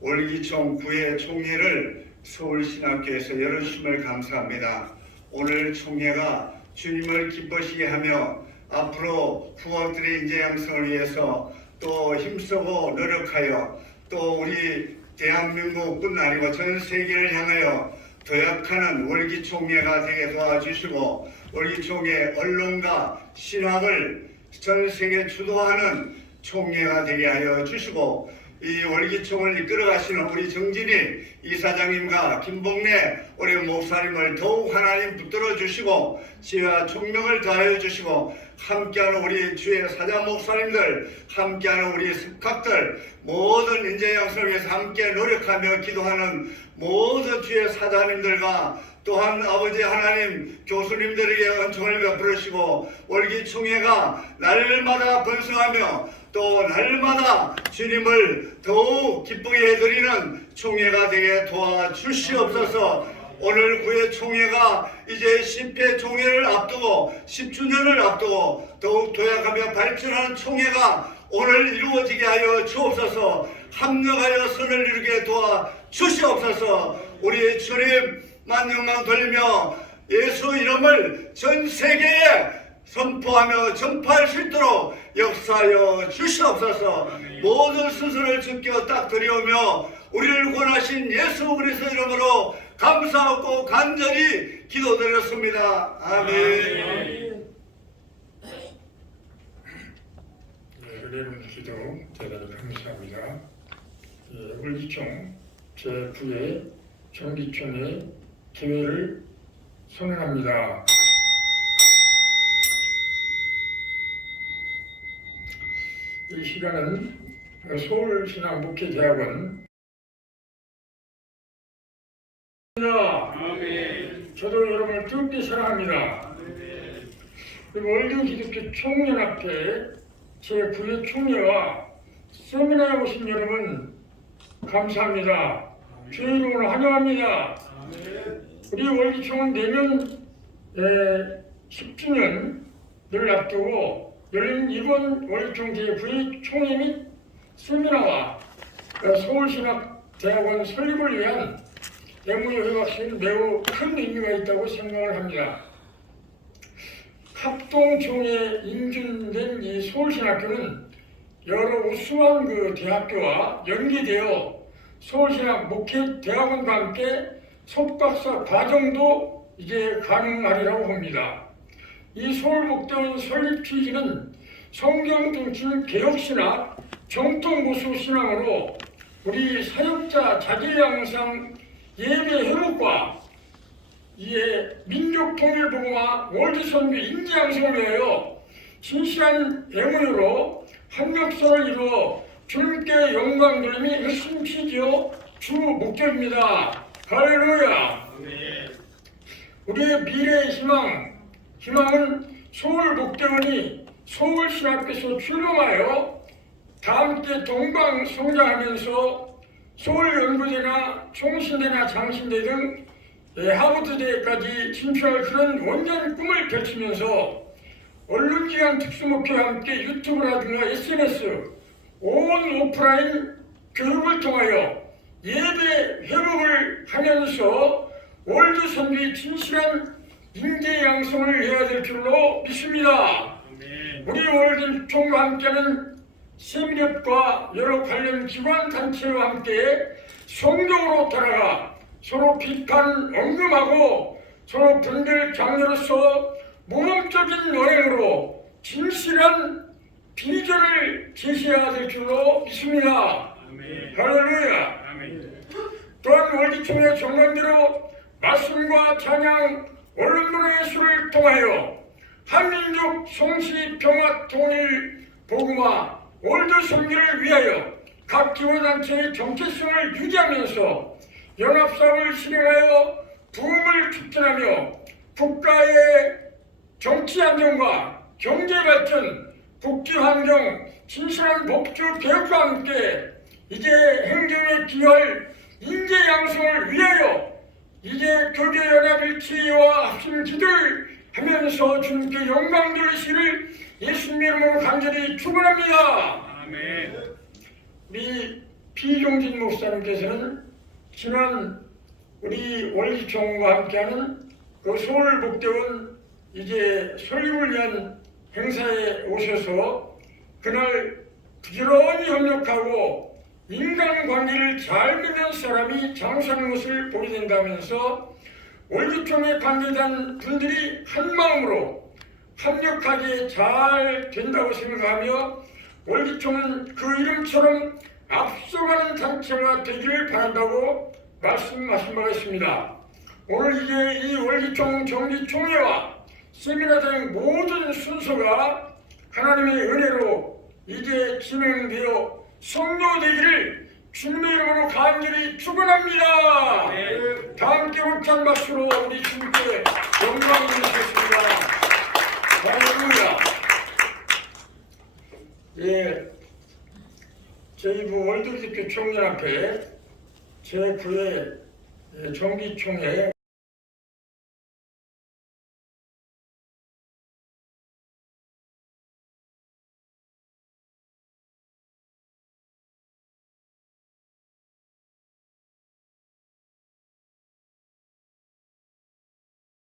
월기총 9회 총회를 서울신학교에서 열어주심을 감사합니다. 오늘 총회가 주님을 기쁘시게 하며 앞으로 후학들의 인재 양성을 위해서 또 힘쓰고 노력하여 또 우리 대한민국뿐 아니고 전 세계를 향하여 도약하는 월기총회가 되게 도와주시고 월기총회 언론과 신학을 전 세계 주도하는 총회가 되게 하여 주시고 이 월기총을 이끌어가시는 우리 정진희 이사장님과 김봉래 우리 목사님을 더욱 하나님 붙들어 주시고 지혜와 총명을 더하여 주시고 함께하는 우리 주의 사자 목사님들, 함께하는 우리 석학들, 모든 인재 양성을 위해서 함께 노력하며 기도하는 모든 주의 사자님들과 또한 아버지 하나님 교수님들에게 은총을 베풀으시고 월기총회가 날마다 번성하며 또 날마다 주님을 더욱 기쁘게 해드리는 총회가 되게 도와주시옵소서. 오늘 9회 총회가 이제 10회 총회를 앞두고 10주년을 앞두고 더욱 도약하며 발전하는 총회가 오늘 이루어지게 하여 주옵소서. 합력하여 선을 이루게 도와주시옵소서. 우리 주님만 영광 돌리며 예수 이름을 전 세계에 선포하며 전파할 수 있도록 역사하여 주시옵소서. 모든 순서를 주께 딱 드리오며 우리를 구원하신 예수 그리스도 이름으로 감사하고 간절히 기도드렸습니다. 아멘. 은혜로운 기도 대단히 감사합니다. 월기총 제9회 정기총회 개회를 선언합니다. 이 시간은 서울신학목회대학원 저도 여러분을 뜨겁게 사랑합니다. 월드기독교 총연합회 제9회 총회와 세미나에 오신 여러분 감사합니다. 주의 이름으로 환영합니다. 우리 월기총은 내년 10주년을 앞두고 열린 이번 월기총 제9회 총회 및 세미나와 서울신학대학원 설립을 위한 MOU 협약서는 매우 큰 의미가 있다고 생각을 합니다. 합동총회에 인준된 이 서울신학교는 여러 우수한 대학교와 연계되어 서울신학 목회대학원과 함께 석박사 과정도 이제 가능하리라고 봅니다. 이 서울목대원 설립 취지는 성경 중심 개혁신학, 정통보수 신앙으로 우리 사역자 자기 양상 예배 회복과 이에 민족 통일 복음화 월드 선교 인재 양성을 위하여 진실한 MOU로 합력서를 이루어 주님께 영광 돌림이 핵심 취지요 주 목적입니다. 할렐루야. 우리의 미래의 희망은 서울 목대원이 서울신학교에서 출범하여 다 함께 동방 성장하면서 서울연구대나 총신대나 장신대 등 하버드대까지 진출할 그런 원전 꿈을 펼치면서 언론기관 특수목회와 함께 유튜브라든가 SNS, 온 오프라인 교육을 통하여 예배 회복을 하면서 월드 선교의 진실한 인재 양성을 해야 될 줄로 믿습니다. 우리 월드 총과 함께하는 세미력과 여러 관련 기관 단체와 함께 성경으로 따라가 서로 비판 언급하고 서로 분별 장려로서 모범적인 여행으로 진실한 비전을 제시해야 될 줄로 믿습니다. 할렐루야. 또한 월기총회 정관대로 말씀과 찬양, 언론문화 예술을 통하여 한민족 성시 평화 통일 복음화 월드 선교를 위하여 각 기관단체의 정체성을 유지하면서 연합사업을 실행하여 부흥을 촉진하며 국가의 정치 안정과 경제 발전, 국기 환경, 진실한 복지 개혁과 함께 이제 행정에 기여할 인재 양성을 위하여 이제 교계연합일치와 합심 기도를 하면서 주님께 영광 돌리시기를 예수님의 이름으로 간절히 축원합니다. 우리 피종진 목사님께서는 지난 우리 월기총과 함께하는 그 서울복대원 이제 설립을 위한 행사에 오셔서 그날 부지런히 협력하고 인간관계를 잘 맺는 사람이 장수하는 것을 보게 된다면서 월기총회 관계된 분들이 한마음으로 합력하게 잘 된다고 생각하며 월기총은 그 이름처럼 앞서가는 단체가 되기를 바란다고 말씀하신 바가 있습니다. 오늘 이제 이 월기총 정기총회와 세미나 등 모든 순서가 하나님의 은혜로 이제 진행되어 성료되기를 주님의 이름으로 간절히 축원합니다. 다 함께 목찬 박수로 우리 주님께 영광을 드리겠습니다. 할렐루야. 예, 저희 월드기독교 총연합회 제9회 정기총회